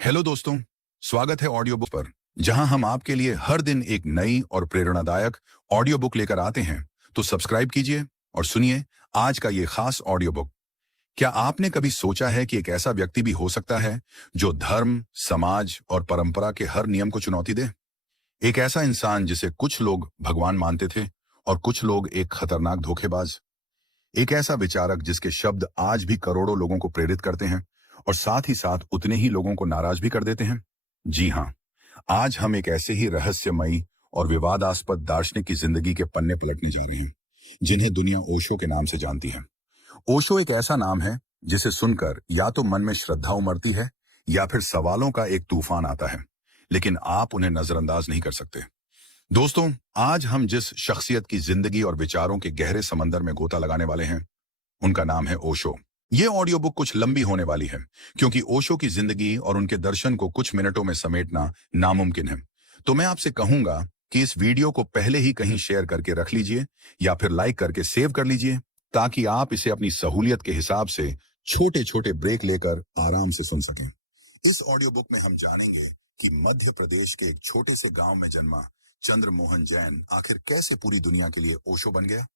Hello दोस्तों, स्वागत है ऑडियो बुक पर, जहां हम आपके लिए हर दिन एक नई और प्रेरणादायक ऑडियो बुक लेकर आते हैं। तो सब्सक्राइब कीजिए और सुनिए आज का ये खास ऑडियो बुक। क्या आपने कभी सोचा है कि एक ऐसा व्यक्ति भी हो सकता है जो धर्म, समाज और परंपरा के हर नियम को चुनौती दे? एक ऐसा इंसान जिसे कुछ लोग भगवान मानते थे और कुछ लोग एक खतरनाक धोखेबाज। एक ऐसा विचारक जिसके शब्द आज भी करोड़ों लोगों को प्रेरित करते हैं और साथ ही साथ उतने ही लोगों को नाराज भी कर देते हैं। जी हाँ, आज हम एक ऐसे ही रहस्यमयी और विवादास्पद दार्शनिक की जिंदगी के पन्ने पलटने जा रहे हैं, जिन्हें दुनिया ओशो के नाम से जानती है। ओशो एक ऐसा नाम है जिसे सुनकर या तो मन में श्रद्धा उमड़ती है या फिर सवालों का एक तूफान आता है, लेकिन आप उन्हें नजरअंदाज नहीं कर सकते। दोस्तों, आज हम जिस शख्सियत की जिंदगी और विचारों के गहरे समंदर में गोता लगाने वाले हैं, उनका नाम है ओशो। ये ऑडियो बुक कुछ लंबी होने वाली है, क्योंकि ओशो की जिंदगी और उनके दर्शन को कुछ मिनटों में समेटना नामुमकिन है। तो मैं आपसे कहूंगा कि इस वीडियो को पहले ही कहीं शेयर करके रख लीजिए या फिर लाइक करके सेव कर लीजिए, ताकि आप इसे अपनी सहूलियत के हिसाब से छोटे छोटे ब्रेक लेकर आराम से सुन सकें। इस ऑडियो बुक में हम जानेंगे कि मध्य प्रदेश के एक छोटे से गांव में जन्मा चंद्रमोहन जैन आखिर कैसे पूरी दुनिया के लिए ओशो बन गया।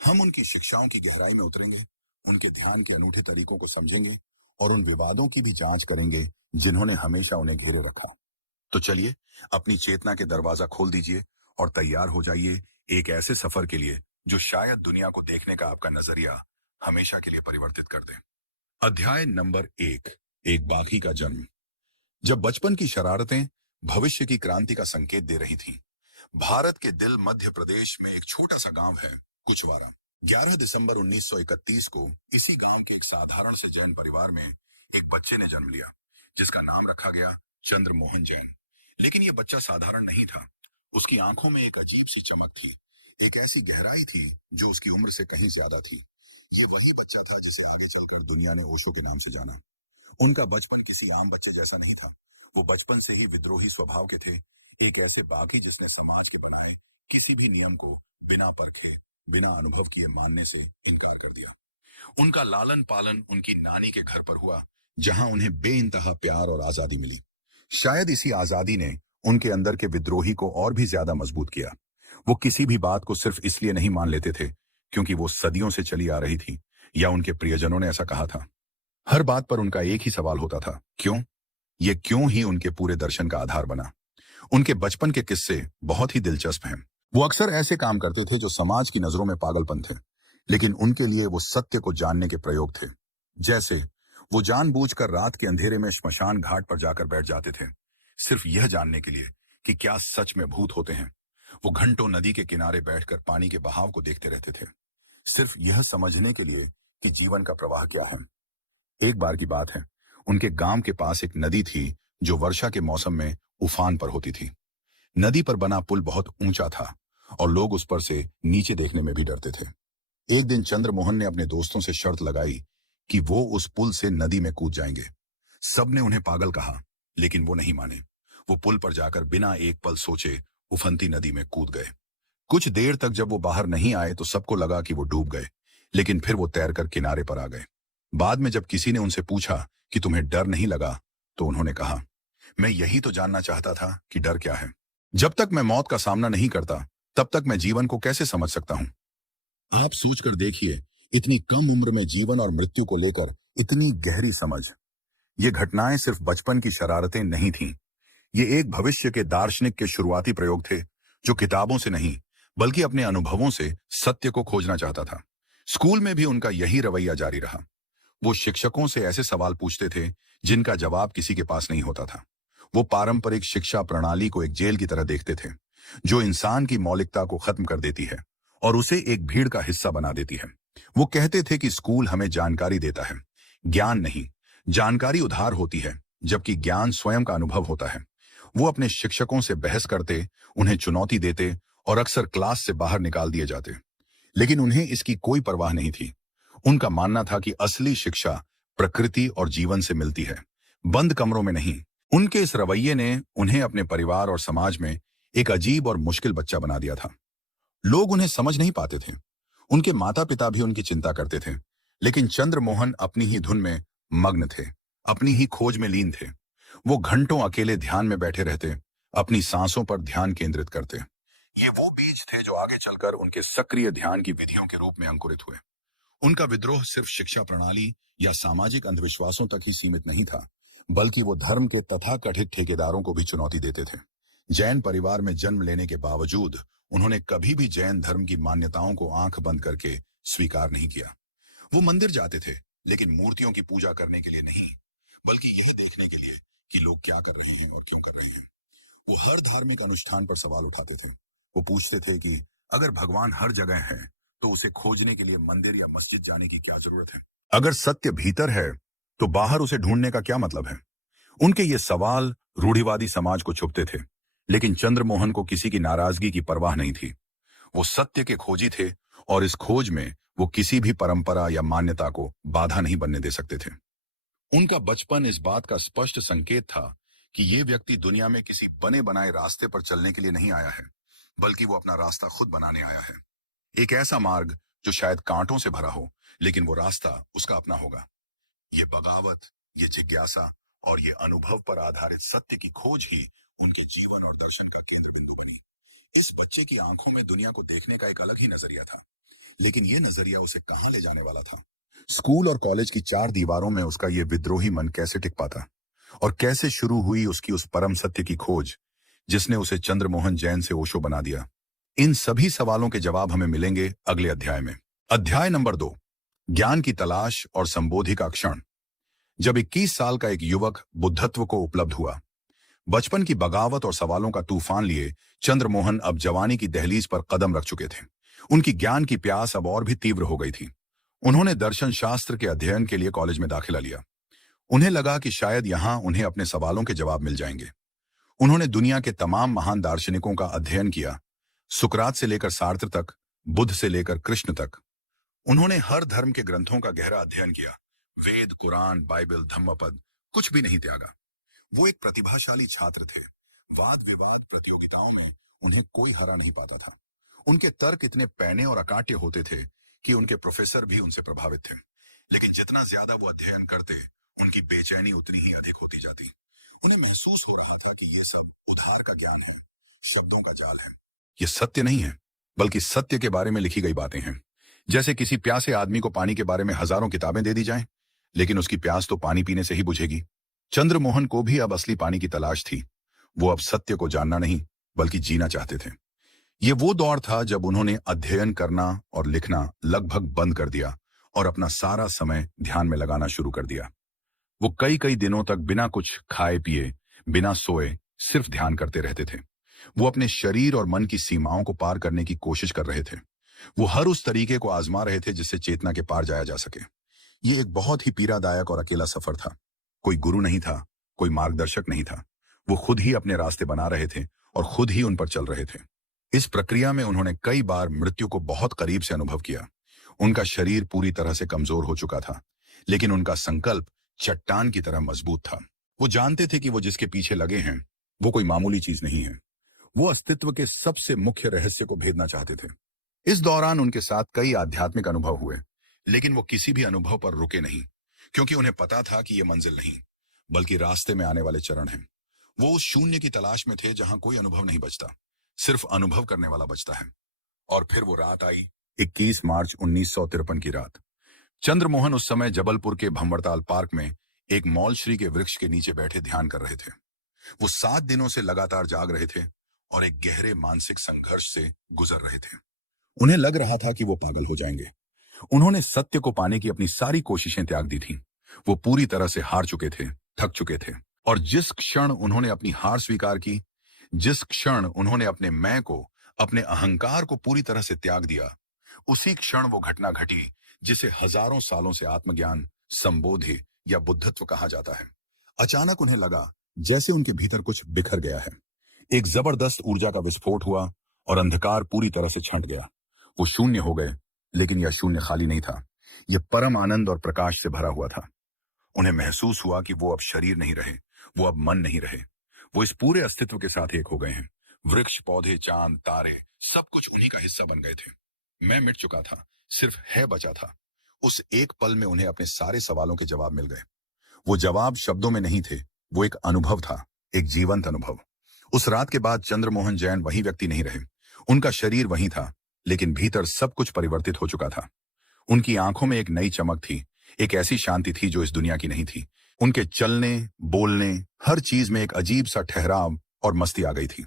हम उनकी शिक्षाओं की गहराई में उतरेंगे, उनके ध्यान के अनूठे तरीकों को समझेंगे और उन विवादों की भी जांच करेंगे जिन्होंने हमेशा उन्हें घेरे रखा। तो चलिए, अपनी चेतना के दरवाजा खोल दीजिए और तैयार हो जाइए एक ऐसे सफर के लिए जो शायद दुनिया को देखने का आपका नजरिया हमेशा के लिए परिवर्तित कर दे। अध्याय नंबर 1, एक बाघी का जन्म। जब बचपन की शरारतें भविष्य की क्रांति का संकेत दे रही थीं, भारत के दिल मध्य प्रदेश में एक छोटा सा गांव है, कुचवारा। 11 दिसंबर 1931 को इसी गांव के एक साधारण से जैन परिवार में एक बच्चे ने जन्म लिया, जिसका नाम रखा गया चंद्रमोहन जैन। लेकिन यह बच्चा साधारण नहीं था। उसकी आंखों में एक अजीब सी चमक थी, एक ऐसी गहराई थी जो उसकी उम्र से कहीं ज्यादा थी। ये वही बच्चा था जिसे आगे चलकर दुनिया ने ओशो के नाम से जाना। उनका बचपन किसी आम बच्चे जैसा नहीं था। वो बचपन से ही विद्रोही स्वभाव के थे, एक ऐसे बागी जिसने समाज के बनाए किसी भी नियम को बिना परखे, बिना अनुभव किए मानने से इनकार कर दिया। उनका लालन पालन उनकी नानी के घर पर हुआ, जहां उन्हें बेइंतहा प्यार और आजादी मिली। शायद इसी आजादी ने उनके अंदर के विद्रोही को और भी ज्यादा मजबूत किया। वो किसी भी बात को सिर्फ इसलिए नहीं मान लेते थे क्योंकि वो सदियों से चली आ रही थी या उनके प्रियजनों ने ऐसा कहा था। हर बात पर उनका एक ही सवाल होता था, क्यों? ये क्यों ही उनके पूरे दर्शन का आधार बना। उनके बचपन के किस्से बहुत ही दिलचस्प हैं। वो अक्सर ऐसे काम करते थे जो समाज की नजरों में पागलपन थे, लेकिन उनके लिए वो सत्य को जानने के प्रयोग थे। जैसे वो जानबूझकर रात के अंधेरे में श्मशान घाट पर जाकर बैठ जाते थे, सिर्फ यह जानने के लिए कि क्या सच में भूत होते हैं। वो घंटों नदी के किनारे बैठकर पानी के बहाव को देखते रहते थे, सिर्फ यह समझने के लिए कि जीवन का प्रवाह क्या है। एक बार की बात है, उनके गांव के पास एक नदी थी जो वर्षा के मौसम में उफान पर होती थी। नदी पर बना पुल बहुत ऊंचा था और लोग उस पर से नीचे देखने में भी डरते थे। एक दिन चंद्रमोहन ने अपने दोस्तों से शर्त लगाई कि वो उस पुल से नदी में कूद जाएंगे। सबने उन्हें पागल कहा, लेकिन वो नहीं माने। वो पुल पर जाकर बिना एक पल सोचे उफनती नदी में कूद गए। कुछ देर तक जब वो बाहर नहीं आए तो सबको लगा कि वो डूब गए, लेकिन फिर वो तैरकर किनारे पर आ गए। बाद में जब किसी ने उनसे पूछा कि तुम्हें डर नहीं लगा, तो उन्होंने कहा, मैं यही तो जानना चाहता था कि डर क्या है। जब तक मैं मौत का सामना नहीं करता, तब तक मैं जीवन को कैसे समझ सकता हूं। आप सोचकर देखिए, इतनी कम उम्र में जीवन और मृत्यु को लेकर इतनी गहरी समझ। ये घटनाएं सिर्फ बचपन की शरारतें नहीं थीं। ये एक भविष्य के दार्शनिक के शुरुआती प्रयोग थे, जो किताबों से नहीं बल्कि अपने अनुभवों से सत्य को खोजना चाहता था। स्कूल में भी उनका यही रवैया जारी रहा। वो शिक्षकों से ऐसे सवाल पूछते थे जिनका जवाब किसी के पास नहीं होता था। वो पारंपरिक शिक्षा प्रणाली को एक जेल की तरह देखते थे, जो इंसान की मौलिकता को खत्म कर देती है और उसे एक भीड़ का हिस्सा बना देती है। वो कहते थे कि स्कूल हमें जानकारी देता है, ज्ञान नहीं। जानकारी उधार होती है, जबकि ज्ञान स्वयं का अनुभव होता है। वो अपने शिक्षकों से बहस करते, उन्हें चुनौती देते और अक्सर क्लास से बाहर निकाल दिए जाते, लेकिन उन्हें इसकी कोई परवाह नहीं थी। उनका मानना था कि असली शिक्षा प्रकृति और जीवन से मिलती है, बंद कमरों में नहीं। उनके इस रवैये ने उन्हें अपने परिवार और समाज में एक अजीब और मुश्किल बच्चा बना दिया था। लोग उन्हें समझ नहीं पाते थे। उनके माता पिता भी उनकी चिंता करते थे, लेकिन चंद्रमोहन अपनी ही धुन में मग्न थे, अपनी ही खोज में लीन थे। वो घंटों अकेले ध्यान में बैठे रहते, अपनी सांसों पर ध्यान केंद्रित करते। ये वो बीज थे जो आगे चलकर उनके सक्रिय ध्यान की विधियों के रूप में अंकुरित हुए। उनका विद्रोह सिर्फ शिक्षा प्रणाली या सामाजिक अंधविश्वासों तक ही सीमित नहीं था, बल्कि वो धर्म के तथाकथित ठेकेदारों को भी चुनौती देते थे। जैन परिवार में जन्म लेने के बावजूद उन्होंने कभी भी जैन धर्म की मान्यताओं को आंख बंद करके स्वीकार नहीं किया। वो मंदिर जाते थे, लेकिन मूर्तियों की पूजा करने के लिए नहीं, बल्कि यही देखने के लिए कि लोग क्या कर रहे हैं और क्यों कर रहे हैं। वो हर धार्मिक अनुष्ठान पर सवाल उठाते थे। वो पूछते थे कि अगर भगवान हर जगह है, तो उसे खोजने के लिए मंदिर या मस्जिद जाने की क्या जरूरत है? अगर सत्य भीतर है, तो बाहर उसे ढूंढने का क्या मतलब है? उनके ये सवाल रूढ़िवादी समाज को छुपते थे, लेकिन चंद्रमोहन को किसी की नाराजगी की परवाह नहीं थी। वो सत्य के खोजी थे, और इस खोज में वो किसी भी परंपरा या मान्यता को बाधा नहीं बनने दे सकते थे। उनका बचपन इस बात का स्पष्ट संकेत था कि ये व्यक्ति दुनिया में किसी बने बनाए रास्ते पर चलने के लिए नहीं आया है, बल्कि वो अपना रास्ता खुद बनाने आया है। एक ऐसा मार्ग जो शायद कांटों से भरा हो, लेकिन वो रास्ता उसका अपना होगा। ये बगावत, ये जिज्ञासा और ये अनुभव पर आधारित सत्य की खोज ही उनके जीवन और दर्शन का केंद्र बिंदु बनी। इस बच्चे की आंखों में दुनिया को देखने का एक अलग ही नजरिया था, लेकिन ये नजरिया उसे कहां ले जाने वाला था? स्कूल और कॉलेज की चार दीवारों में उसका ये विद्रोही मन कैसे टिक पाता? और कैसे शुरू हुई उसकी उस परम सत्य की खोज, जिसने उसे चंद्रमोहन जैन से ओशो बना दिया? इन सभी सवालों के जवाब हमें मिलेंगे अगले अध्याय में। अध्याय नंबर 2, ज्ञान की तलाश और संबोधि का क्षण। जब 21 साल का एक युवक बुद्धत्व को उपलब्ध हुआ, बचपन की बगावत और सवालों का तूफान लिए चंद्रमोहन अब जवानी की दहलीज पर कदम रख चुके थे। उनकी ज्ञान की प्यास अब और भी तीव्र हो गई थी। उन्होंने दर्शन शास्त्र के अध्ययन के लिए कॉलेज में दाखिला लिया। उन्हें लगा कि शायद यहां उन्हें अपने सवालों के जवाब मिल जाएंगे। उन्होंने दुनिया के तमाम महान दार्शनिकों का अध्ययन किया, सुकरात से लेकर सार्त्र तक, बुद्ध से लेकर कृष्ण तक। उन्होंने हर धर्म के ग्रंथों का गहरा अध्ययन किया। वेद, कुरान, बाइबल, धम्मपद, कुछ भी नहीं त्यागा। वो एक प्रतिभाशाली छात्र थे। वाद विवाद प्रतियोगिताओं में उन्हें कोई हरा नहीं पाता था। उनके तर्क इतने पैने और अकाट्य होते थे कि उनके प्रोफेसर भी उनसे प्रभावित थे। लेकिन जितना ज्यादा वो अध्ययन करते, उनकी बेचैनी उतनी ही अधिक होती जाती। उन्हें महसूस हो रहा था कि ये सब उधार का ज्ञान है, शब्दों का जाल है। ये सत्य नहीं है, बल्कि सत्य के बारे में लिखी गई बातें हैं। जैसे किसी प्यासे आदमी को पानी के बारे में हजारों किताबें दे दी जाएं, लेकिन उसकी प्यास तो पानी पीने से ही बुझेगी। चंद्रमोहन को भी अब असली पानी की तलाश थी। वो अब सत्य को जानना नहीं, बल्कि जीना चाहते थे। ये वो दौर था जब उन्होंने अध्ययन करना और लिखना लगभग बंद कर दिया और अपना सारा समय ध्यान में लगाना शुरू कर दिया। वो कई कई दिनों तक बिना कुछ खाए पिए, बिना सोए, सिर्फ ध्यान करते रहते थे। वो अपने शरीर और मन की सीमाओं को पार करने की कोशिश कर रहे थे। वो हर उस तरीके को आजमा रहे थे जिससे चेतना के पार जाया जा सके। ये एक बहुत ही पीड़ादायक और अकेला सफर था। कोई गुरु नहीं था, कोई मार्गदर्शक नहीं था। वो खुद ही अपने रास्ते बना रहे थे और खुद ही उन पर चल रहे थे। इस प्रक्रिया में उन्होंने कई बार मृत्यु को बहुत करीब से अनुभव किया। उनका शरीर पूरी तरह से कमजोर हो चुका था, लेकिन उनका संकल्प चट्टान की तरह मजबूत था। वो जानते थे कि वो जिसके पीछे लगे हैं, वो कोई मामूली चीज नहीं है। वो अस्तित्व के सबसे मुख्य रहस्य को भेदना चाहते थे। इस दौरान उनके साथ कई आध्यात्मिक अनुभव हुए, लेकिन वो किसी भी अनुभव पर रुके नहीं, क्योंकि उन्हें पता था कि ये मंजिल नहीं, बल्कि रास्ते में आने वाले चरण हैं। वो उस शून्य की तलाश में थे जहां कोई अनुभव नहीं बचता, सिर्फ अनुभव करने वाला बचता है। और फिर वो रात आई, 21 मार्च 1953 की रात। चंद्रमोहन उस समय जबलपुर के भंवरताल पार्क में एक मौलश्री के वृक्ष के नीचे बैठे ध्यान कर रहे थे। वो 7 दिनों से लगातार जाग रहे थे और एक गहरे मानसिक संघर्ष से गुजर रहे थे। उन्हें लग रहा था कि वो पागल हो जाएंगे। उन्होंने सत्य को पाने की अपनी सारी कोशिशें त्याग दी थीं। वो पूरी तरह से हार चुके थे, थक चुके थे। और जिस क्षण उन्होंने अपनी हार स्वीकार की, जिस क्षण उन्होंने अपने मैं को, अपने अहंकार को पूरी तरह से त्याग दिया, उसी क्षण वो घटना घटी जिसे हजारों सालों से आत्मज्ञान, संबोधि या बुद्धत्व कहा जाता है। अचानक उन्हें लगा जैसे उनके भीतर कुछ बिखर गया है। एक जबरदस्त ऊर्जा का विस्फोट हुआ और अंधकार पूरी तरह से छंट गया। वो शून्य हो गए, लेकिन यह शून्य खाली नहीं था। यह परम आनंद और प्रकाश से भरा हुआ था। उन्हें महसूस हुआ कि वो अब शरीर नहीं रहे, वो अब मन नहीं रहे। वो इस पूरे अस्तित्व के साथ एक हो गए हैं। वृक्ष, पौधे, चांद, तारे, सब कुछ उन्हीं का हिस्सा बन गए थे। मैं मिट चुका था, सिर्फ है बचा था। उस एक पल में उन्हें अपने सारे सवालों के जवाब मिल गए। वो जवाब शब्दों में नहीं थे, वो एक अनुभव था, एक जीवंत अनुभव। उस रात के बाद चंद्रमोहन जैन वही व्यक्ति नहीं रहे। उनका शरीर वही था, लेकिन भीतर सब कुछ परिवर्तित हो चुका था। उनकी आंखों में एक नई चमक थी, एक ऐसी शांति थी जो इस दुनिया की नहीं थी। उनके चलने, बोलने, हर चीज में एक अजीब सा ठहराव और मस्ती आ गई थी।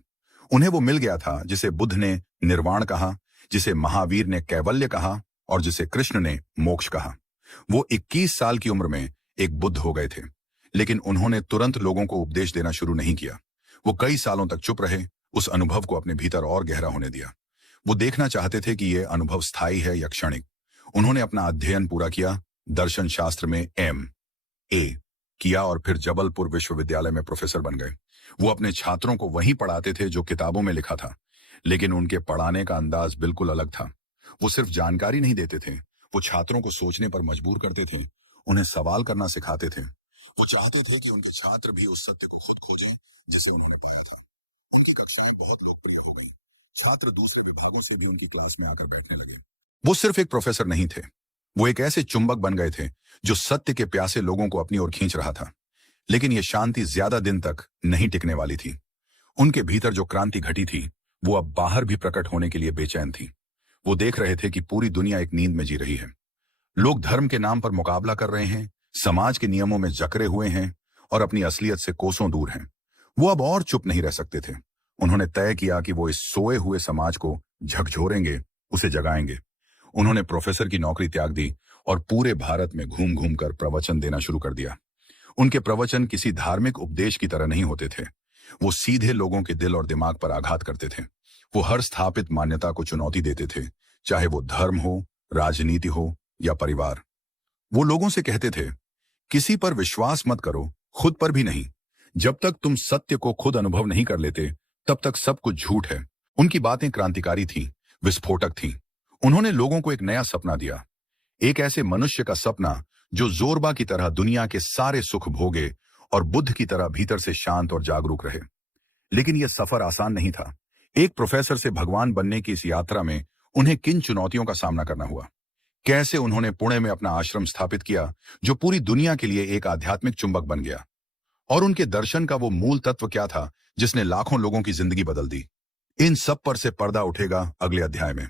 उन्हें वो मिल गया था जिसे बुद्ध ने निर्वाण कहा, जिसे महावीर ने कैवल्य कहा और जिसे कृष्ण ने मोक्ष कहा। वो 21 साल की उम्र में एक बुद्ध हो गए थे, लेकिन उन्होंने तुरंत लोगों को उपदेश देना शुरू नहीं किया। वो कई सालों तक चुप रहे, उस अनुभव को अपने भीतर और गहरा होने दिया। वो देखना चाहते थे कि यह अनुभव स्थायी है या क्षणिक। उन्होंने अपना अध्ययन पूरा किया, दर्शन शास्त्र में M.A. किया और फिर जबलपुर विश्वविद्यालय में प्रोफेसर बन गए। वो अपने छात्रों को वही पढ़ाते थे जो किताबों में लिखा था, लेकिन उनके पढ़ाने का अंदाज बिल्कुल अलग था। वो सिर्फ जानकारी नहीं देते थे, वो छात्रों को सोचने पर मजबूर करते थे, उन्हें सवाल करना सिखाते थे। वो चाहते थे कि उनके छात्र भी उस सत्य को खुद खोजें जिसे उन्होंने पाया था। उनकी कक्षाएं बहुत लोकप्रिय हो गई। छात्र दूसरे विभागों से भी उनकी क्लास में आकर बैठने लगे। वो सिर्फ एक प्रोफेसर नहीं थे, वो एक ऐसे चुंबक बन गए थे जो सत्य के प्यासे लोगों को अपनी ओर खींच रहा था। लेकिन यह शांति ज्यादा दिन तक नहीं टिकने वाली थी। उनके भीतर जो क्रांति घटी थी, वो अब बाहर भी प्रकट होने के लिए बेचैन थी। वो देख रहे थे कि पूरी दुनिया एक नींद में जी रही है। लोग धर्म के नाम पर मुकाबला कर रहे हैं, समाज के नियमों में जकड़े हुए हैं और अपनी असलियत से कोसों दूर हैं। वो अब और चुप नहीं रह सकते थे। उन्होंने तय किया कि वो इस सोए हुए समाज को झकझोरेंगे, उसे जगाएंगे। उन्होंने प्रोफेसर की नौकरी त्याग दी और पूरे भारत में घूम घूम कर प्रवचन देना शुरू कर दिया। उनके प्रवचन किसी धार्मिक उपदेश की तरह नहीं होते थे। वो सीधे लोगों के दिल और दिमाग पर आघात करते थे। वो हर स्थापित मान्यता को चुनौती देते थे, चाहे वो धर्म हो, राजनीति हो या परिवार। वो लोगों से कहते थे, किसी पर विश्वास मत करो, खुद पर भी नहीं। जब तक तुम सत्य को खुद अनुभव नहीं कर लेते, तब तक सब कुछ झूठ है। उनकी बातें क्रांतिकारी थीं, विस्फोटक थीं। उन्होंने लोगों को एक नया सपना दिया, एक ऐसे मनुष्य का सपना जो जोरबा की तरह दुनिया के सारे सुख भोगे और बुद्ध की तरह भीतर से शांत और जागरूक रहे। लेकिन यह सफर आसान नहीं था। एक प्रोफेसर से भगवान बनने की इस यात्रा में उन्हें किन चुनौतियों का सामना करना हुआ। कैसे उन्होंने पुणे में अपना आश्रम स्थापित किया, जो पूरी दुनिया के लिए एक आध्यात्मिक चुंबक बन गया। और उनके दर्शन का वो मूल तत्व क्या था जिसने लाखों लोगों की जिंदगी बदल दी। इन सब पर से पर्दा उठेगा अगले अध्याय में।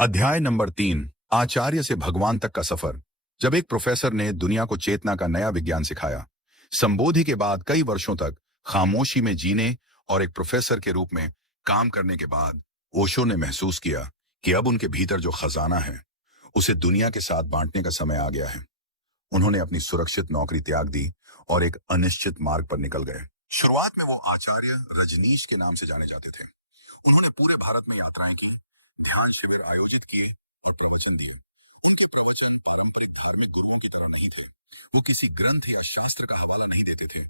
अध्याय नंबर 3, आचार्य से भगवान तक का सफर। जब एक प्रोफेसर ने दुनिया को चेतना का नया विज्ञान सिखाया, संबोधि के बाद कई वर्षों तक खामोशी में जीने और एक प्रोफेसर के रूप में काम करने के बाद ओशो ने महसूस किया कि अब उनके भीतर जो खजाना है, उसे दुनिया के साथ बांटने का समय आ गया है। उन्होंने अपनी सुरक्षित नौकरी त्याग दी और एक अनिश्चित मार्ग पर निकल गए। शुरुआत में वो आचार्य रजनीश के नाम से जाने जाते थे। उन्होंने पूरे भारत में यात्राएं की, ध्यान शिविर आयोजित किए और प्रवचन दिए। उनके प्रवचन पारंपरिक धार्मिक गुरुओं की तरह नहीं थे। वो किसी ग्रंथ या शास्त्र का हवाला नहीं देते थे,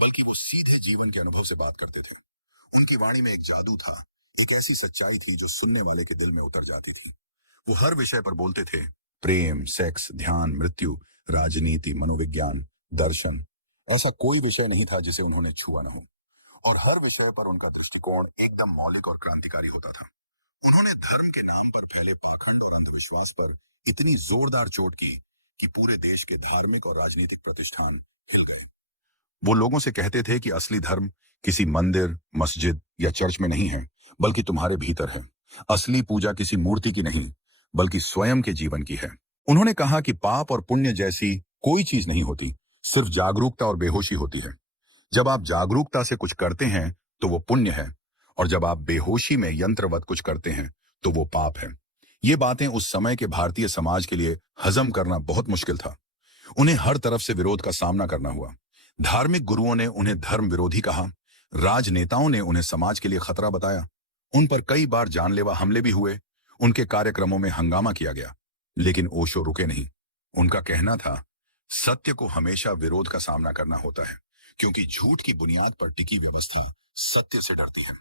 बल्कि वो सीधे जीवन के अनुभव से बात करते थे। उनकी वाणी में एक जादू था, एक ऐसी सच्चाई थी जो सुनने वाले के दिल में उतर जाती थी। वो हर विषय पर बोलते थे, प्रेम, सेक्स, ध्यान, मृत्यु, राजनीति, मनोविज्ञान, दर्शन। ऐसा कोई विषय नहीं था जिसे उन्होंने छुआ न हो। और हर विषय पर उनका दृष्टिकोण एकदम मौलिक और क्रांतिकारी होता था। उन्होंने धर्म के नाम पर फैले पाखंड और अंधविश्वास पर इतनी जोरदार चोट की कि पूरे देश के धार्मिक और राजनीतिक प्रतिष्ठान हिल गए। वो लोगों से कहते थे कि असली धर्म किसी मंदिर, मस्जिद या चर्च में नहीं है, बल्कि तुम्हारे भीतर है। असली पूजा किसी मूर्ति की नहीं, बल्कि स्वयं के जीवन की है। उन्होंने कहा कि पाप और पुण्य जैसी कोई चीज नहीं होती, सिर्फ जागरूकता और बेहोशी होती है। जब आप जागरूकता से कुछ करते हैं तो वो पुण्य है, और जब आप बेहोशी में यंत्रवत कुछ करते हैं तो वो पाप है। ये बातें उस समय के भारतीय समाज के लिए हजम करना बहुत मुश्किल था। उन्हें हर तरफ से विरोध का सामना करना हुआ। धार्मिक गुरुओं ने उन्हें धर्म विरोधी कहा, राजनेताओं ने उन्हें समाज के लिए खतरा बताया। उन पर कई बार जानलेवा हमले भी हुए। उनके कार्यक्रमों में हंगामा किया गया, लेकिन ओशो रुके नहीं। उनका कहना था, सत्य को हमेशा विरोध का सामना करना होता है, क्योंकि झूठ की बुनियाद पर टिकी व्यवस्था सत्य से डरती है।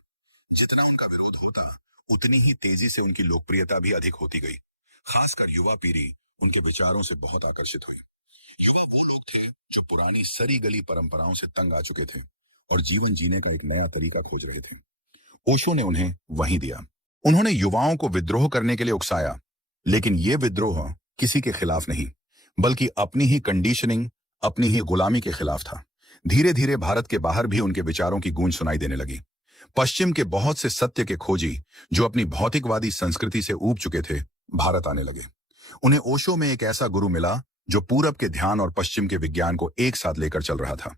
जितना उनका विरोध होता, उतनी ही तेजी से उनकी लोकप्रियता भी अधिक होती गई। खासकर युवा पीढ़ी उनके विचारों से बहुत आकर्षित हुई। युवा वो लोग थे जो पुरानी सरी गली परंपराओं से तंग आ चुके थे और जीवन जीने का एक नया तरीका खोज रहे थे। ओशो ने उन्हें वही दिया। उन्होंने युवाओं को विद्रोह करने के लिए उकसाया, लेकिन ये विद्रोह किसी के खिलाफ नहीं, बल्कि अपनी ही कंडीशनिंग, अपनी ही गुलामी के खिलाफ था। धीरे धीरे भारत के बाहर भी उनके विचारों की गूंज सुनाई देने लगी। पश्चिम के बहुत से सत्य के खोजी जो अपनी भौतिकवादी संस्कृति से ऊब चुके थे, भारत आने लगे। उन्हें ओशो में एक ऐसा गुरु मिला जो पूरब के ध्यान और पश्चिम के विज्ञान को एक साथ लेकर चल रहा था।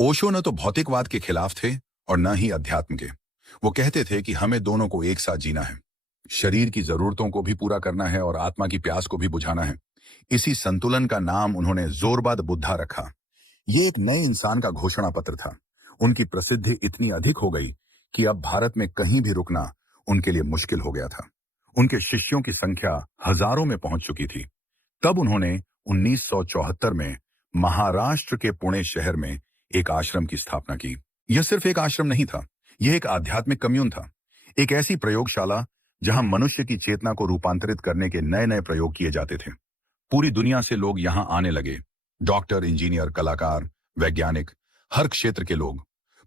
ओशो न तो भौतिकवाद के खिलाफ थे और न ही अध्यात्म के। वो कहते थे कि हमें दोनों को एक साथ जीना है, शरीर की जरूरतों को भी पूरा करना है और आत्मा की प्यास को भी बुझाना है। इसी संतुलन का नाम उन्होंने जोरबाद बुद्धा रखा। ये एक नए इंसान का घोषणा पत्र था। उनकी प्रसिद्धि इतनी अधिक हो गई कि अब भारत में कहीं भी रुकना उनके लिए मुश्किल हो गया था। उनके शिष्यों की संख्या हजारों में पहुंच चुकी थी। तब उन्होंने 1974 में महाराष्ट्र के पुणे शहर में एक आश्रम की स्थापना की। यह सिर्फ एक आश्रम नहीं था, यह एक आध्यात्मिक कम्यून था, एक ऐसी प्रयोगशाला जहां मनुष्य की चेतना को रूपांतरित करने के नए नए प्रयोग किए जाते थे। पूरी दुनिया से लोग यहां आने लगे, डॉक्टर, इंजीनियर, कलाकार, वैज्ञानिक, हर क्षेत्र के लोग।